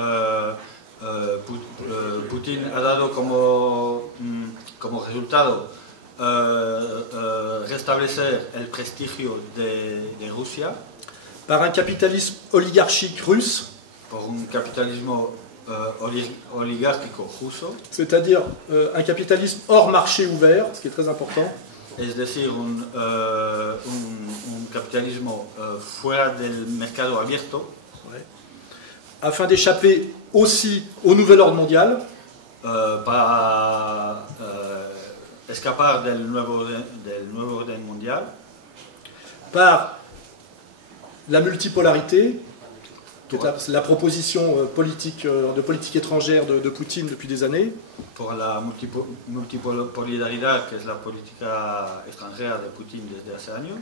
Putin ha dado como resultado restablecer el prestigio de Rusia par un capitalisme oligarchique russe, por un capitalismo oligárquico ruso, c'est-à-dire un capitalisme hors marché ouvert, ce qui est très important, es decir, un capitalismo fuera del mercado abierto, ouais, afin d'échapper aussi au nouvel ordre mondial, para escapar del nuevo orden mundial, par la multipolarité, qui est la proposition politique, de politique étrangère de Poutine depuis des années, por la multipolaridad, que es la política extranjera de Putin desde hace años,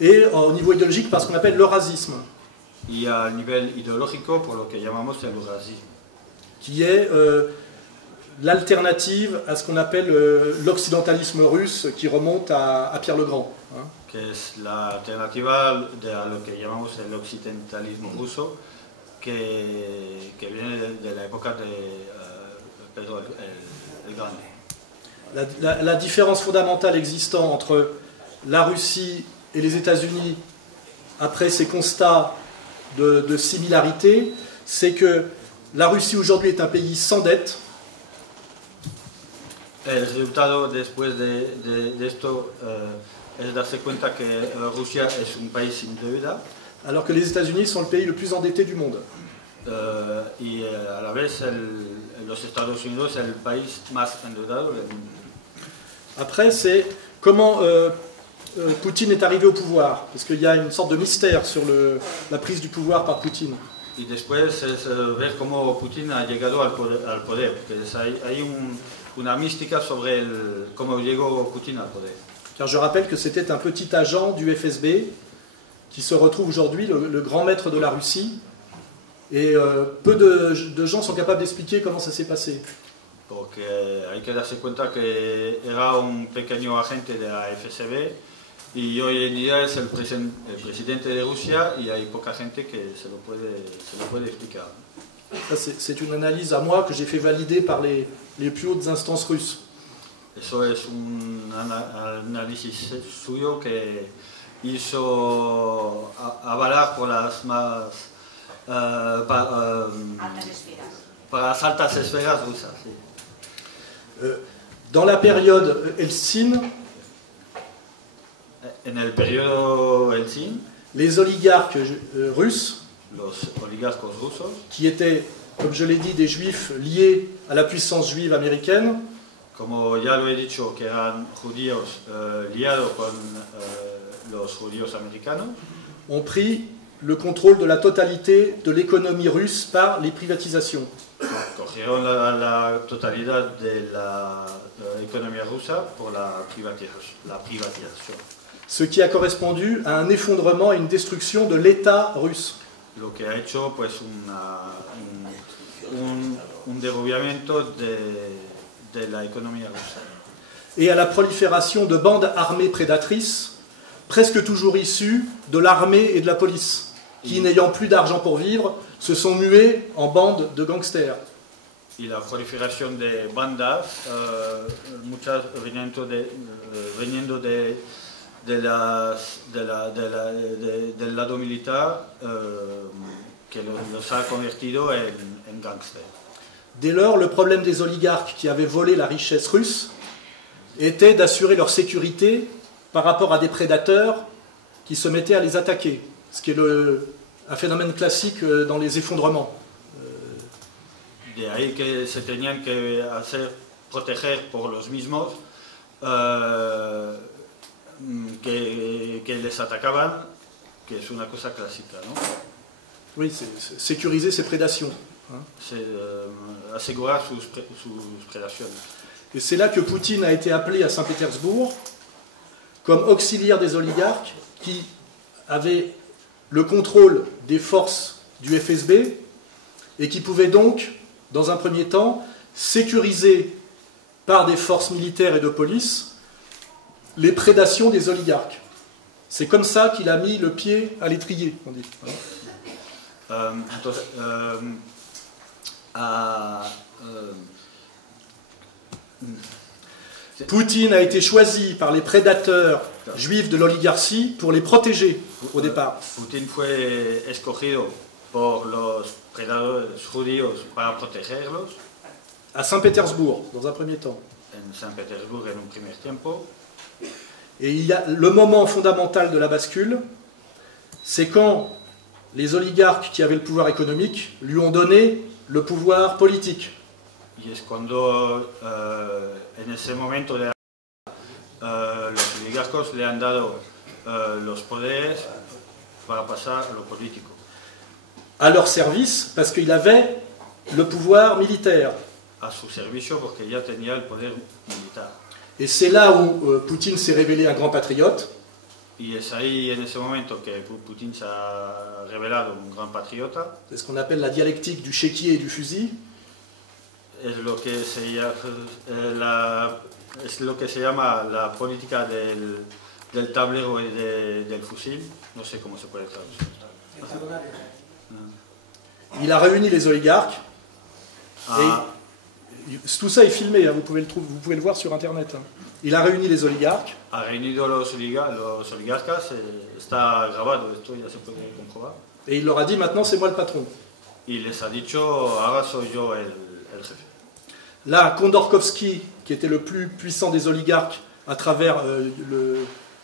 et au niveau idéologique par ce qu'on appelle l'eurasisme, y a nivel ideológico por lo que llamamos el eurasismo, qui est l'alternative à ce qu'on appelle l'occidentalisme russe qui remonte à Pierre le Grand. Hein. que es la alternativa a lo que llamamos el occidentalismo ruso, que viene de la época de Pedro el Grande. La différence fondamentale existant entre la Russie et les États-Unis après ces constats de similarité, c'est que la Russie aujourd'hui est un pays sans dette. El resultado después de esto es darse cuenta que Rusia es un país sin deuda, Alors que les États-Unis sont le pays le plus endetté du monde. y a la vez los Estados Unidos es el país más endeudado del mundo. Après, c'est comment Poutine est arrivé au pouvoir, parce qu'il y a une sorte de mystère sur la prise du pouvoir par Poutine. Y después es ver cómo Putin ha llegado al poder, porque hay una mística sobre cómo llegó Putin al poder. Car je rappelle que c'était un petit agent du FSB qui se retrouve aujourd'hui le grand maître de la Russie. Et peu de gens sont capables d'expliquer comment ça s'est passé. Porque hay que darse cuenta que era un pequeño agente de la FSB y hoy en día es el presidente de Rusia y hay poca gente que se lo puede explicar. C'est une analyse à moi que j'ai fait valider par les plus hautes instances russes. Eso es un análisis suyo que hizo avalar por las más para las altas esferas rusas. Sí. Dans la période Eltsine, en el periodo Eltsine, les oligarques russes, los oligarcos rusos, qui étaient, comme je l'ai dit, des juifs liés à la puissance juive américaine, como ya lo he dicho, que eran judíos liados con los judíos americanos, ont pris le contrôle de la totalité de l'économie russe par les privatisations. Cogieron la totalidad de la economía rusa por la privatización. Ce qui a correspondu à un effondrement et une destruction de l'État russe. Lo que ha hecho pues un derrumbamiento de la economía rusa. Et à la prolifération de bandes armées prédatrices, presque toujours issues de l'armée et de la police, qui, n'ayant plus d'argent pour vivre, se sont muées en bandes de gangsters. Y la proliferación de bandas, muchas viniendo del lado militar, que los ha convertido en gángsters. Dès lors, le problème des oligarques qui avaient volé la richesse russe était d'assurer leur sécurité par rapport à des prédateurs qui se mettaient à les attaquer, ce qui est un phénomène classique dans les effondrements. De ahí que se tenían que hacer proteger por los mismos que les atacaban, que es una cosa clásica, ¿no? Oui, c'est sécuriser ses prédations. Hein. C'est asegurar sus predaciones. Et c'est là que Poutine a été appelé à Saint-Pétersbourg comme auxiliaire des oligarques qui avaient le contrôle des forces du FSB et qui pouvaient donc, dans un premier temps, sécuriser par des forces militaires et de police les prédations des oligarques. C'est comme ça qu'il a mis le pied à l'étrier, on dit. Poutine a été choisi par les prédateurs juifs de l'oligarchie pour les protéger au départ. Putin fue escogido por los predadores judíos para protegerlos. À Saint-Pétersbourg, dans un premier temps. En San Petersburgo en un primer tiempo. Et il y a le moment fondamental de la bascule, c'est quand les oligarques qui avaient le pouvoir économique lui ont donné le pouvoir politique. Y es cuando en ese momento los oligarcos le han dado los poderes para pasar a lo político. À leur service, parce qu'il avait le pouvoir militaire. A su servicio porque ya tenía el poder militar. Et c'est là où Poutine s'est révélé un grand patriote. Y es ahí en ese momento que Putin se ha revelado un gran patriota. C'est ce qu'on appelle la dialectique du chéquier et du fusil. Es lo que se llama la política del tablero y del fusil. No sé cómo se puede traducir. Il a réuni les oligarques. Et tout ça est filmé, hein, vous pouvez le voir sur Internet. Hein. Il a réuni les oligarques. Ha reunido los oligarcas, está grabado, esto ya se puede comprobar. Et il leur a dit, maintenant c'est moi le patron. Y les ha dicho, ahora soy yo el jefe. Là, Khodorkovsky, qui était le plus puissant des oligarques à travers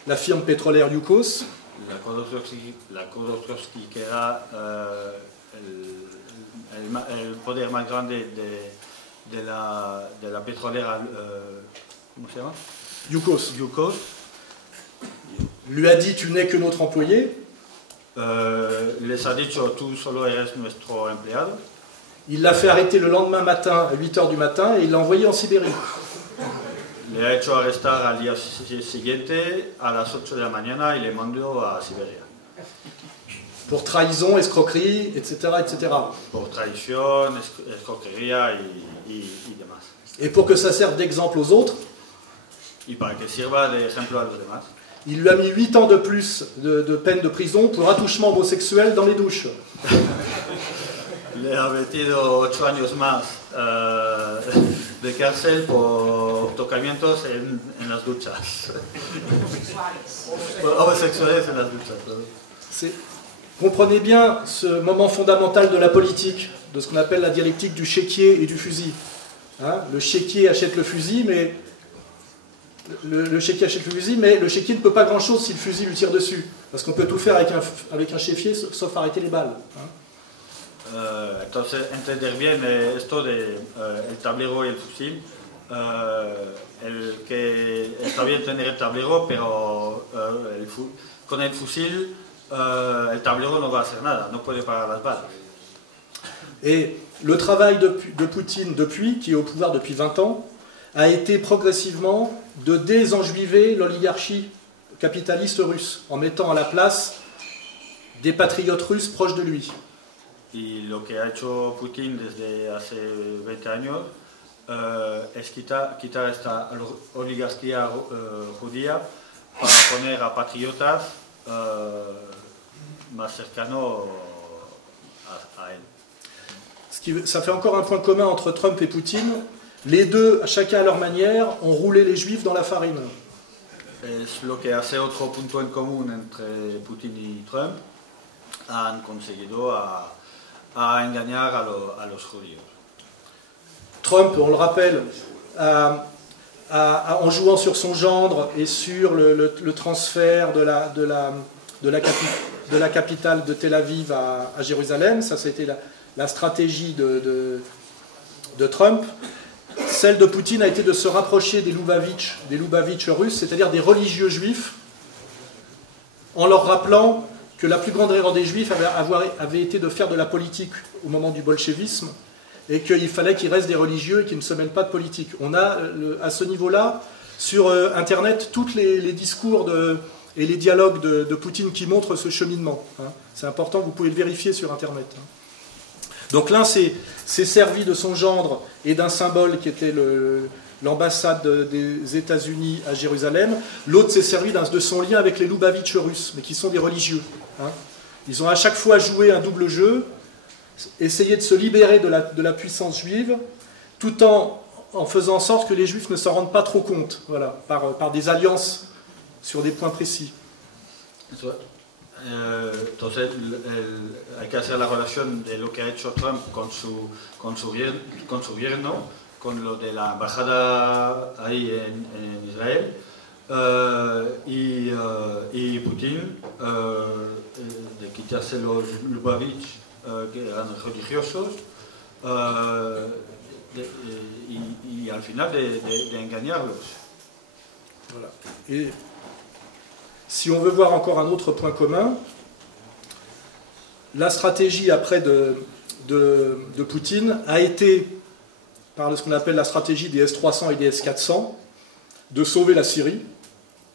la firme pétrolière Yukos. La Khodorkovsky que era el poder más grande de la petrolera, ¿cómo se llama? Yukos. Yukos. Lui a dit, tu n'es que notre employé. Les ha dicho, tú solo eres nuestro empleado. Il l'a fait arrêter le lendemain matin à 8 h du matin et il l'a envoyé en Sibérie. Le ha hecho arrestar al día siguiente a las 8 de la mañana y le mandó a Siberia. Pour trahison, escroquerie, etc. etc. Por traición, escroquería y demás. Et pour que ça serve d'exemple aux autres, Y para que sirva de ejemplo a los demás, il lui a mis 8 ans de plus de peine de prison pour attouchement homosexuel dans les douches. le ha metido 8 años más de cárcel por tocamientos en las duchas. Homosexuales en las duchas. Comprenez bien ce moment fondamental de la politique, de ce qu'on appelle la dialectique du chéquier et du fusil. Hein, le chéquier achète le fusil, mais le chéquier achète le fusil, mais le chéquier ne peut pas grand-chose si le fusil lui tire dessus. Parce qu'on peut tout faire avec un chéquier, sauf arrêter les balles. Hein. Entonces, entender bien esto de el tablero y el fusil. Que está bien tener el tablero, pero con el fusil el tablero no va a hacer nada, no puede parar las balas. Et le travail de Poutine depuis, qui est au pouvoir depuis 20 ans, a été progressivement de désenjuiver l'oligarchie capitaliste russe, en mettant à la place des patriotes russes proches de lui. Y lo que ha hecho Putin desde hace 20 años es quitar esta oligarquía judía para poner a patriotas más cercanos a él. Ça fait encore un point commun entre Trump et Poutine. Les deux, chacun à leur manière, ont roulé les juifs dans la farine. Es lo que hace otro punto en común entre Putin y Trump. Han conseguido a engañar a los judíos. Trump, on le rappelle, en jouant sur son gendre et sur le transfert de la capitale de Tel Aviv à Jérusalem, ça c'était la stratégie de Trump. Celle de Poutine a été de se rapprocher des Loubavitch russes, c'est-à-dire des religieux juifs, en leur rappelant que la plus grande erreur des juifs avait été de faire de la politique au moment du bolchevisme, et qu'il fallait qu'il reste des religieux et qu'ils ne se mêlent pas de politique. On a à ce niveau-là, sur Internet, tous les discours et les dialogues de Poutine qui montrent ce cheminement. C'est important, vous pouvez le vérifier sur Internet. Donc l'un s'est servi de son gendre et d'un symbole qui était l'ambassade des États-Unis à Jérusalem. L'autre s'est servi de son lien avec les Loubavitch russes, mais qui sont des religieux. Ils ont à chaque fois joué un double jeu, essayé de se libérer de la puissance juive, tout en faisant en sorte que les juifs ne s'en rendent pas trop compte, voilà, par des alliances sur des points précis. Entonces hay que hacer la relación de lo que ha hecho Trump con su gobierno, con lo de la embajada ahí en Israel, y Putin, de quitarse los Lubavitch, que eran religiosos, y al final de engañarlos. Voilà. Et si on veut voir encore un autre point commun, la stratégie après de Poutine a été, par ce qu'on appelle la stratégie des S-300 et des S-400, de sauver la Syrie,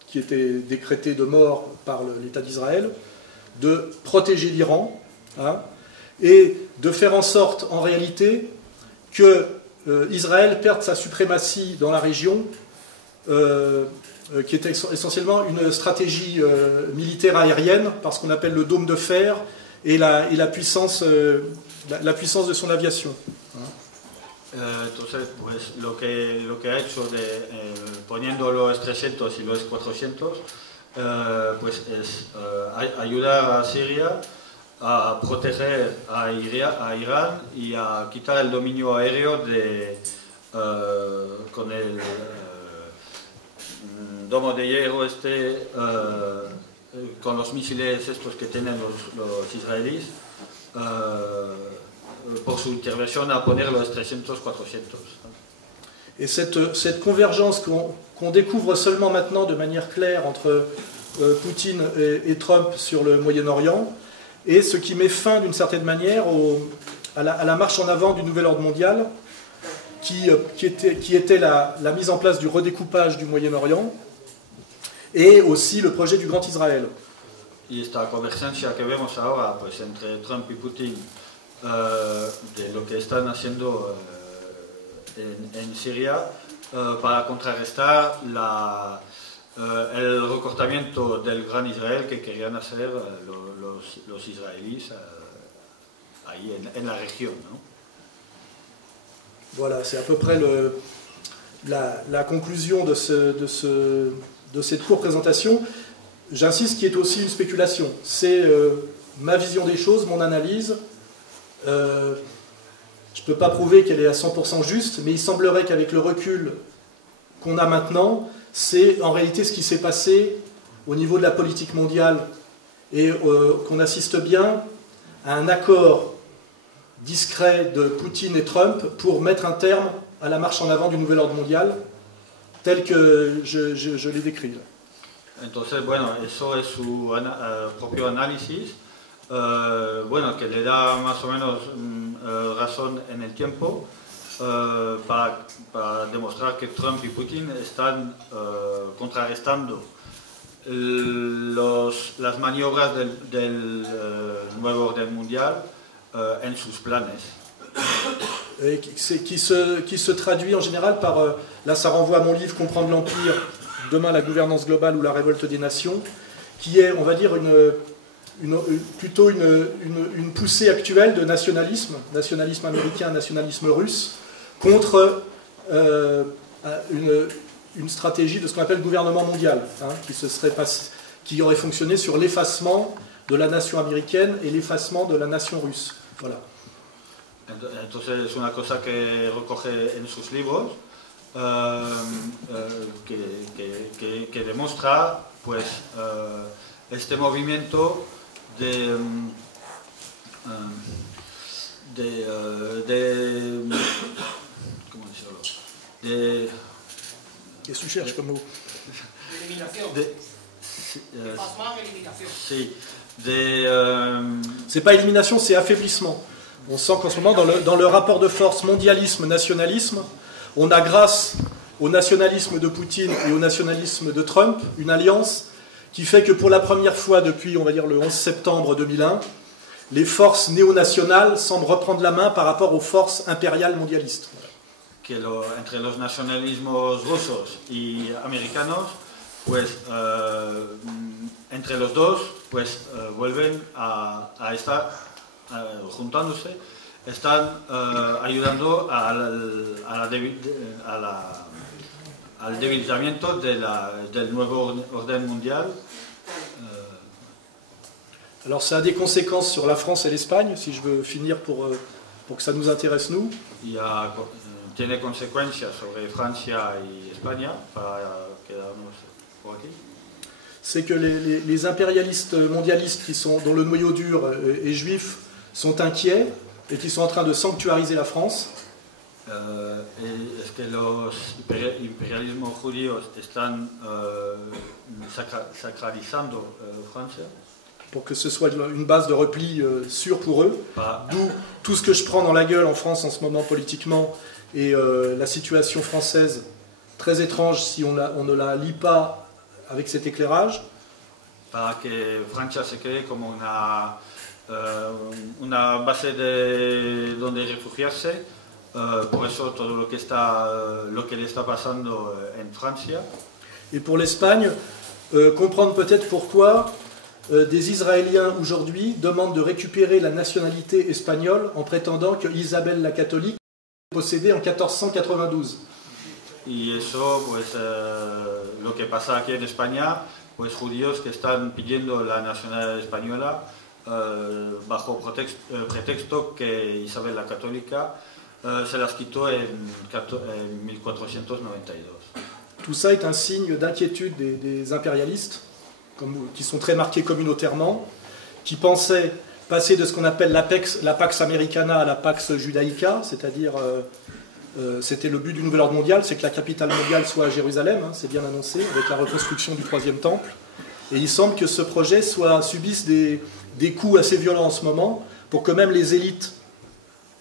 qui était décrétée de mort par l'État d'Israël, de protéger l'Iran, et de faire en sorte, en réalité, que Israël perde sa suprématie dans la région, qui était essentiellement une stratégie militaire aérienne, par ce qu'on appelle le dôme de fer, et la puissance de son aviation. Entonces, pues lo que ha hecho poniendo los 300 y los 400, pues es ayudar a Siria a proteger a Irán y a quitar el dominio aéreo con el domo de hierro con los misiles estos que tienen los israelíes, por su intervención a poner los 300, 400. Et cette convergence qu'on découvre seulement maintenant de manière claire entre Poutine et Trump sur le Moyen-Orient, et ce qui met fin d'une certaine manière à la marche en avant du nouvel ordre mondial, qui était la mise en place du redécoupage du Moyen-Orient, et aussi le projet du Grand Israël. Y esta convergencia que vemos ahora, pues entre Trump y Putin, de lo que están haciendo en Siria, para contrarrestar el recortamiento del Gran Israel que querían hacer los israelíes ahí en la región, ¿no? Voilà, c'est à peu près la conclusion de cette courte présentation. J'insiste, qui est aussi une spéculation. C'est ma vision des choses, mon analyse. Je ne peux pas prouver qu'elle est à 100% juste, mais il semblerait qu'avec le recul qu'on a maintenant, c'est en réalité ce qui s'est passé au niveau de la politique mondiale, et qu'on assiste bien à un accord discret de Poutine et Trump pour mettre un terme à la marche en avant du nouvel ordre mondial, tel que je l'ai décrit. Entonces, bueno, eso es su propio análisis, bueno, que le da más o menos razón en el tiempo para demostrar que Trump y Putin están contrarrestando las maniobras del nuevo orden mundial en sus planes. Qui se traduit en général par, là ça renvoie à mon livre Comprendre l'Empire, demain la gouvernance globale ou la révolte des nations, qui est, on va dire, plutôt une poussée actuelle de nationalisme américain, nationalisme russe, contre une stratégie de ce qu'on appelle gouvernement mondial, hein, qui aurait fonctionné sur l'effacement de la nation américaine et l'effacement de la nation russe. Voilà. Entonces es una cosa que recoge en sus libros, que demuestra pues, este movimiento de ¿cómo decirlo? Qu'est-ce que tu cherches comme mot? Eliminación. Effacement, eliminación. Sí. C'est pas élimination, c'est affaiblissement. On sent qu'en ce moment, dans le rapport de force mondialisme-nationalisme, on a, grâce au nationalisme de Poutine et au nationalisme de Trump, une alliance qui fait que pour la première fois depuis, on va dire, le 11 septembre 2001, les forces néo-nationales semblent reprendre la main par rapport aux forces impériales mondialistes. Que entre los nacionalismos rusos y americanos, pues entre los dos, pues vuelven a estar juntándose, están ayudando al debilitamiento del nuevo orden mundial. Alors ça a des conséquences sur la France et l'Espagne, si je veux finir pour que ça nous intéresse nous. Tiene consecuencias sobre Francia y España, para quedarnos por aquí. C'est que les impérialistes mondialistes dont le noyau dur est juif sont inquiets et qui sont en train de sanctuariser la France. Es que los imperialismos judíos están sacralizando Francia. Pour que ce soit une base de repli sûre pour eux. D'où tout ce que je prends dans la gueule en France en ce moment politiquement et la situation française très étrange si on ne la lit pas avec cet éclairage. Para que Francia se quede como una base donde refugiarse, por eso todo lo que le está pasando en Francia. Et pour l'Espagne, comprendre peut-être pourquoi des Israéliens aujourd'hui demandent de récupérer la nationalité espagnole en prétendant que Isabelle la catholique possédée en 1492. Y eso, pues, lo que pasa aquí en España, pues judíos que están pidiendo la nacionalidad española bajo pretexto que Isabel la católica se las quitó en 1492. Tout ça est un signe d'inquiétude des impérialistes, qui sont très marqués communautairement, qui pensaient passer de ce qu'on appelle la Pax Americana à la Pax Judaica, c'est-à-dire, c'était le but du nouvel ordre mondial, c'est que la capitale mondiale soit à Jérusalem, hein, c'est bien annoncé, avec la reconstruction du troisième temple. Et il semble que ce projet subisse des coups assez violents en ce moment, pour que même les élites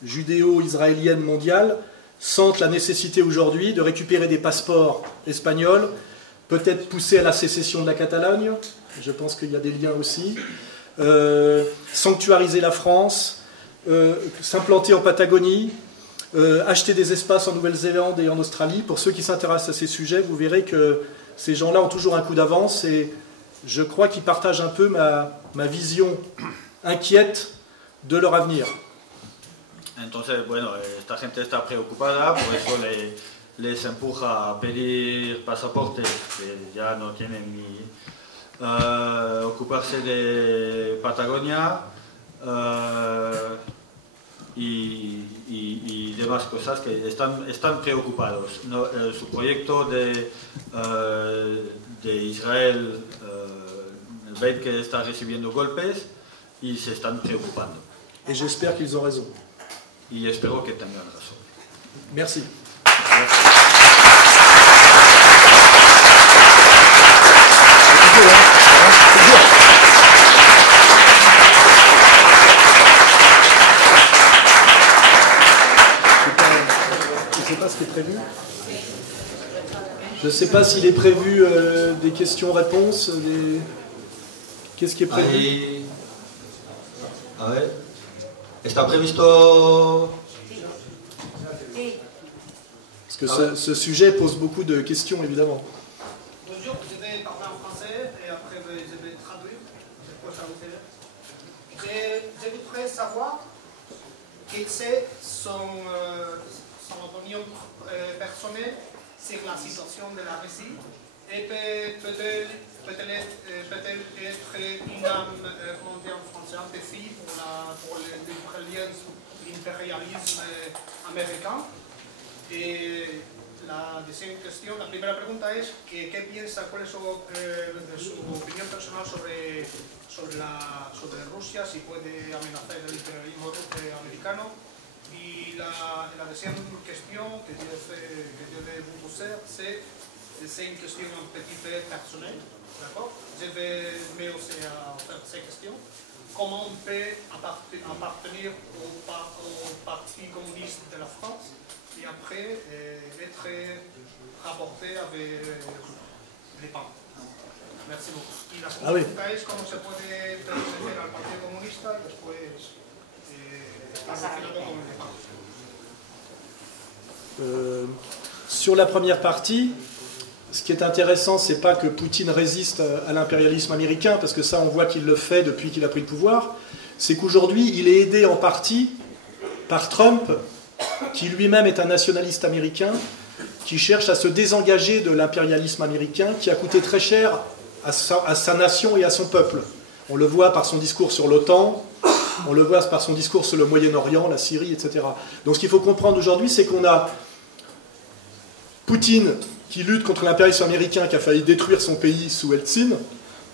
judéo-israéliennes mondiales sentent la nécessité aujourd'hui de récupérer des passeports espagnols, peut-être pousser à la sécession de la Catalogne, je pense qu'il y a des liens aussi, sanctuariser la France, s'implanter en Patagonie, acheter des espaces en Nouvelle-Zélande et en Australie. Pour ceux qui s'intéressent à ces sujets, vous verrez que ces gens-là ont toujours un coup d'avance et je crois qu'ils partagent un peu ma vision inquiète de leur avenir. Entonces, bueno, esta gente está preocupada, por eso les empuja a pedir pasaportes que ya no tienen ni ocuparse de Patagonia y demás cosas que están preocupados. No, su proyecto de Israel ven que está recibiendo golpes y se están preocupando. Et j'espère qu'ils ont raison. Y espero que tengan razón. Merci. Gracias. ce qui est prévu. Je ne sais pas s'il est prévu des questions-réponses. Qu'est-ce qui est prévu? Ahí... A ver. ¿Está previsto? Parce que ce sujet pose beaucoup de questions, évidemment. Bonjour, je vais parler en français et après je vais traduire. Je voudrais savoir quelle est son opinion personnelle sur la situation de la Russie et peut-elle être une âme montée en français un défi pour l'impérialisme américain. Y la deuxième question, la primera pregunta es ¿qué piensa, cuál es su opinión personal sobre Rusia, si puede amenazar el imperialismo americano? Y la deuxième question que je vais vous poser, c'est une question un petit peu personnelle, d'accord? Je vais aussi faire ces questions. Comment on peut appartenir au Parti communiste de la France et après être rapporté avec les PAN. Merci beaucoup. Y la segunda pregunta es cómo se puede pertenecer al Partido Comunista y después estar relacionado con el PAN. Sur la première partie, ce qui est intéressant, c'est pas que Poutine résiste à l'impérialisme américain, parce que ça, on voit qu'il le fait depuis qu'il a pris le pouvoir, c'est qu'aujourd'hui, il est aidé en partie par Trump, qui lui-même est un nationaliste américain, qui cherche à se désengager de l'impérialisme américain, qui a coûté très cher à sa nation et à son peuple. On le voit par son discours sur l'OTAN, on le voit par son discours sur le Moyen-Orient, la Syrie, etc. Donc ce qu'il faut comprendre aujourd'hui, c'est qu'on a Poutine qui lutte contre l'impérialisme américain, qui a failli détruire son pays sous Eltsine,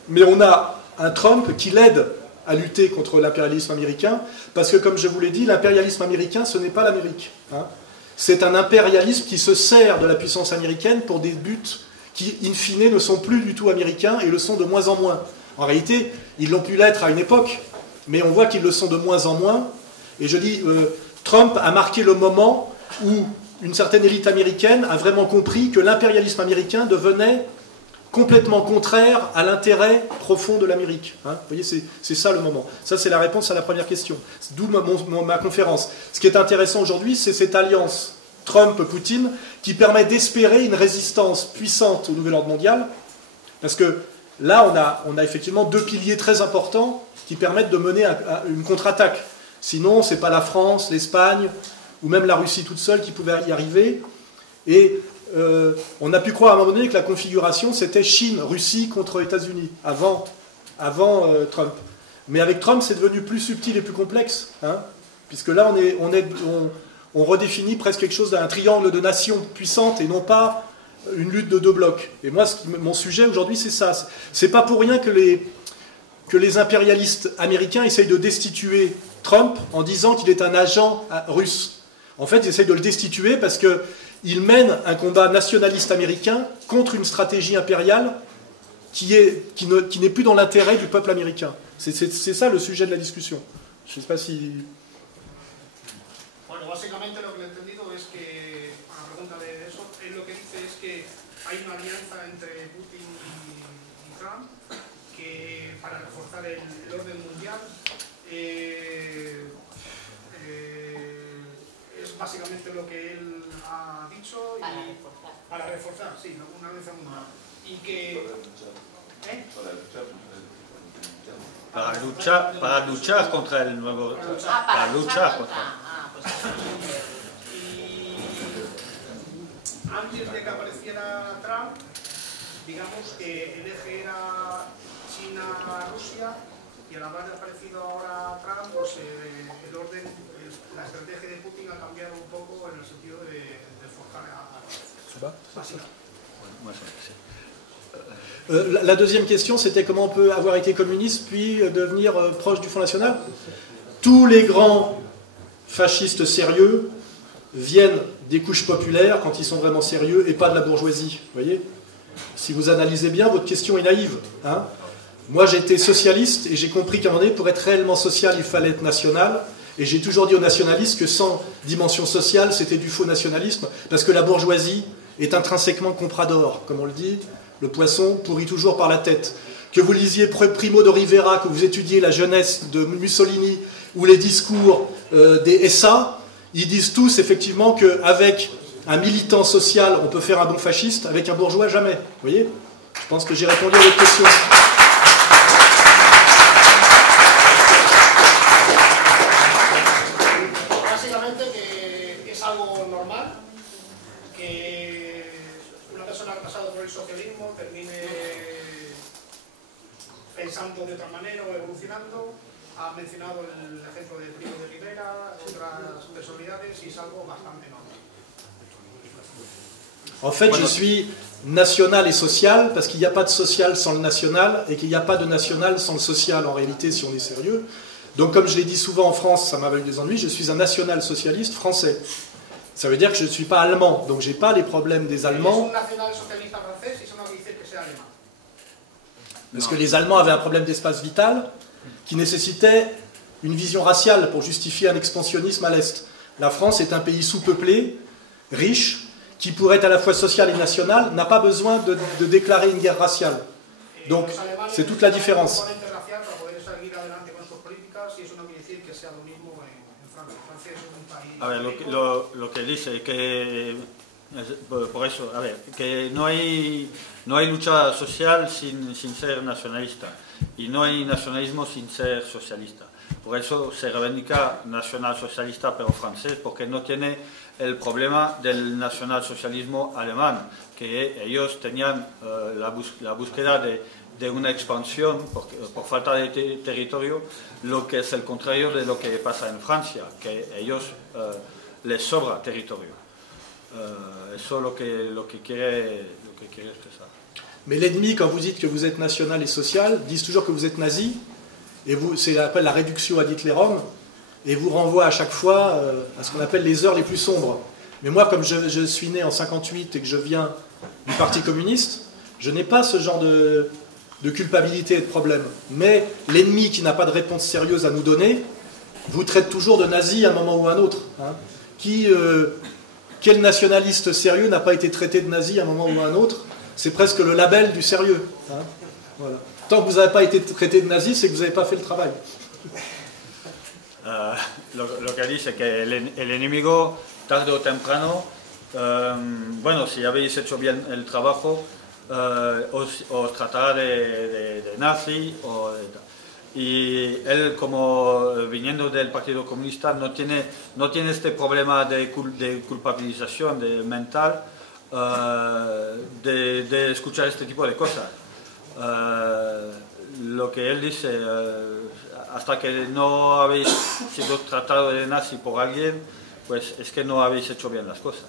mais on a un Trump qui l'aide à lutter contre l'impérialisme américain, parce que, comme je vous l'ai dit, l'impérialisme américain, ce n'est pas l'Amérique. Hein. C'est un impérialisme qui se sert de la puissance américaine pour des buts qui, in fine, ne sont plus du tout américains et le sont de moins en moins. En réalité, ils l'ont pu l'être à une époque, mais on voit qu'ils le sont de moins en moins. Et je dis, Trump a marqué le moment où une certaine élite américaine a vraiment compris que l'impérialisme américain devenait complètement contraire à l'intérêt profond de l'Amérique. Hein. Vous voyez, c'est ça le moment. Ça, c'est la réponse à la première question. D'où ma conférence. Ce qui est intéressant aujourd'hui, c'est cette alliance Trump-Poutine qui permet d'espérer une résistance puissante au nouvel ordre mondial. Parce que là, on a effectivement deux piliers très importants qui permettent de mener une contre-attaque. Sinon, ce n'est pas la France, l'Espagne ou même la Russie toute seule qui pouvait y arriver. Et on a pu croire à un moment donné que la configuration, c'était Chine-Russie contre États-Unis, avant Trump. Mais avec Trump, c'est devenu plus subtil et plus complexe, hein, puisque là, on redéfinit presque quelque chose d'un triangle de nations puissantes et non pas une lutte de deux blocs. Et moi, mon sujet aujourd'hui, c'est ça. C'est pas pour rien que les impérialistes américains essayent de destituer Trump en disant qu'il est un agent russe. En fait, ils essayent de le destituer parce qu'il mène un combat nationaliste américain contre une stratégie impériale qui n'est plus dans l'intérêt du peuple américain. C'est ça le sujet de la discussion. Je ne sais pas si... Bueno, básicamente lo que he entendido es que, a la pregunta de eso, él lo que dice es que hay una alianza entre Putin y Trump que para reforzar el orden mundial es básicamente lo que él ha dicho y para reforzar, sí, una alianza mundial y que Para luchar contra el nuevo... Para luchar contra... Y antes de que apareciera Trump, digamos que el eje era China-Rusia y al haber aparecido ahora Trump, pues el orden, la estrategia de Putin ha cambiado un poco en el sentido de forjar a Rusia. La deuxième question, c'était comment on peut avoir été communiste puis devenir proche du Front National. Tous les grands fascistes sérieux viennent des couches populaires quand ils sont vraiment sérieux et pas de la bourgeoisie. Vous voyez ? Si vous analysez bien, votre question est naïve. Hein ? Moi, j'ai été socialiste et j'ai compris qu'à un moment donné, pour être réellement social, il fallait être national. Et j'ai toujours dit aux nationalistes que sans dimension sociale, c'était du faux nationalisme, parce que la bourgeoisie est intrinsèquement comprador, comme on le dit, le poisson pourrit toujours par la tête. Que vous lisiez Primo de Rivera, que vous étudiez la jeunesse de Mussolini, ou les discours des SA, ils disent tous effectivement qu'avec un militant social, on peut faire un bon fasciste, avec un bourgeois, jamais. Vous voyez? Je pense que j'ai répondu à votre question. Básicamente que es algo normal que una persona que ha pasado por el socialismo termine pensando de otra manera o evolucionando. Ha mencionado el ejemplo de Primo de Rivera, otras personalidades, y es algo bastante normal. En fait, je suis national et social, parce qu'il n'y a pas de social sans le national, et qu'il n'y a pas de national sans le social, en réalité, si on est sérieux. Donc, comme je l'ai dit souvent en France, ça m'a valu des ennuis, je suis un national-socialiste français. Ça veut dire que je ne suis pas allemand, donc je n'ai pas les problèmes des Allemands. Parce que les Allemands avaient un problème d'espace vital qui nécessitait une vision raciale pour justifier un expansionnisme à l'Est. La France est un pays sous-peuplé, riche, qui pour être à la fois social et national, n'a pas besoin de déclarer une guerre raciale. Donc, c'est toute la différence. A ver, lo que dice que por eso, a ver, que no hay lucha social sin ser nacionalista y no hay nacionalismo sin ser socialista. Por eso se reivindica nacional socialista pero francés, porque no tiene el problema del nacionalsocialismo alemán, que ellos tenían la búsqueda de una expansión por falta de territorio, lo que es el contrario de lo que pasa en Francia, que ellos les sobra territorio. Eso es lo que quiere expresar. Mais l'ennemi, quand vous dites que vous êtes national et social, disent toujours que vous êtes nazi, et c'est appelle la réduction ad Hitlerum, et vous renvoie à chaque fois à ce qu'on appelle les heures les plus sombres. Mais moi, comme je suis né en 58 et que je viens du Parti communiste, je n'ai pas ce genre de culpabilité et de problème. Mais l'ennemi qui n'a pas de réponse sérieuse à nous donner, vous traite toujours de nazi à un moment ou à un autre. Hein. Quel nationaliste sérieux n'a pas été traité de nazi à un moment ou à un autre? C'est presque le label du sérieux. Hein. Voilà. Tant que vous n'avez pas été traité de nazi, c'est que vous n'avez pas fait le travail. Lo que dice que el enemigo, tarde o temprano, bueno, si habéis hecho bien el trabajo, os tratará de nazi y él, como viniendo del Partido Comunista, no tiene este problema de culpabilización mental de escuchar este tipo de cosas. Lo que él dice, hasta que no habéis sido tratado de nazi por alguien, pues es que no habéis hecho bien las cosas.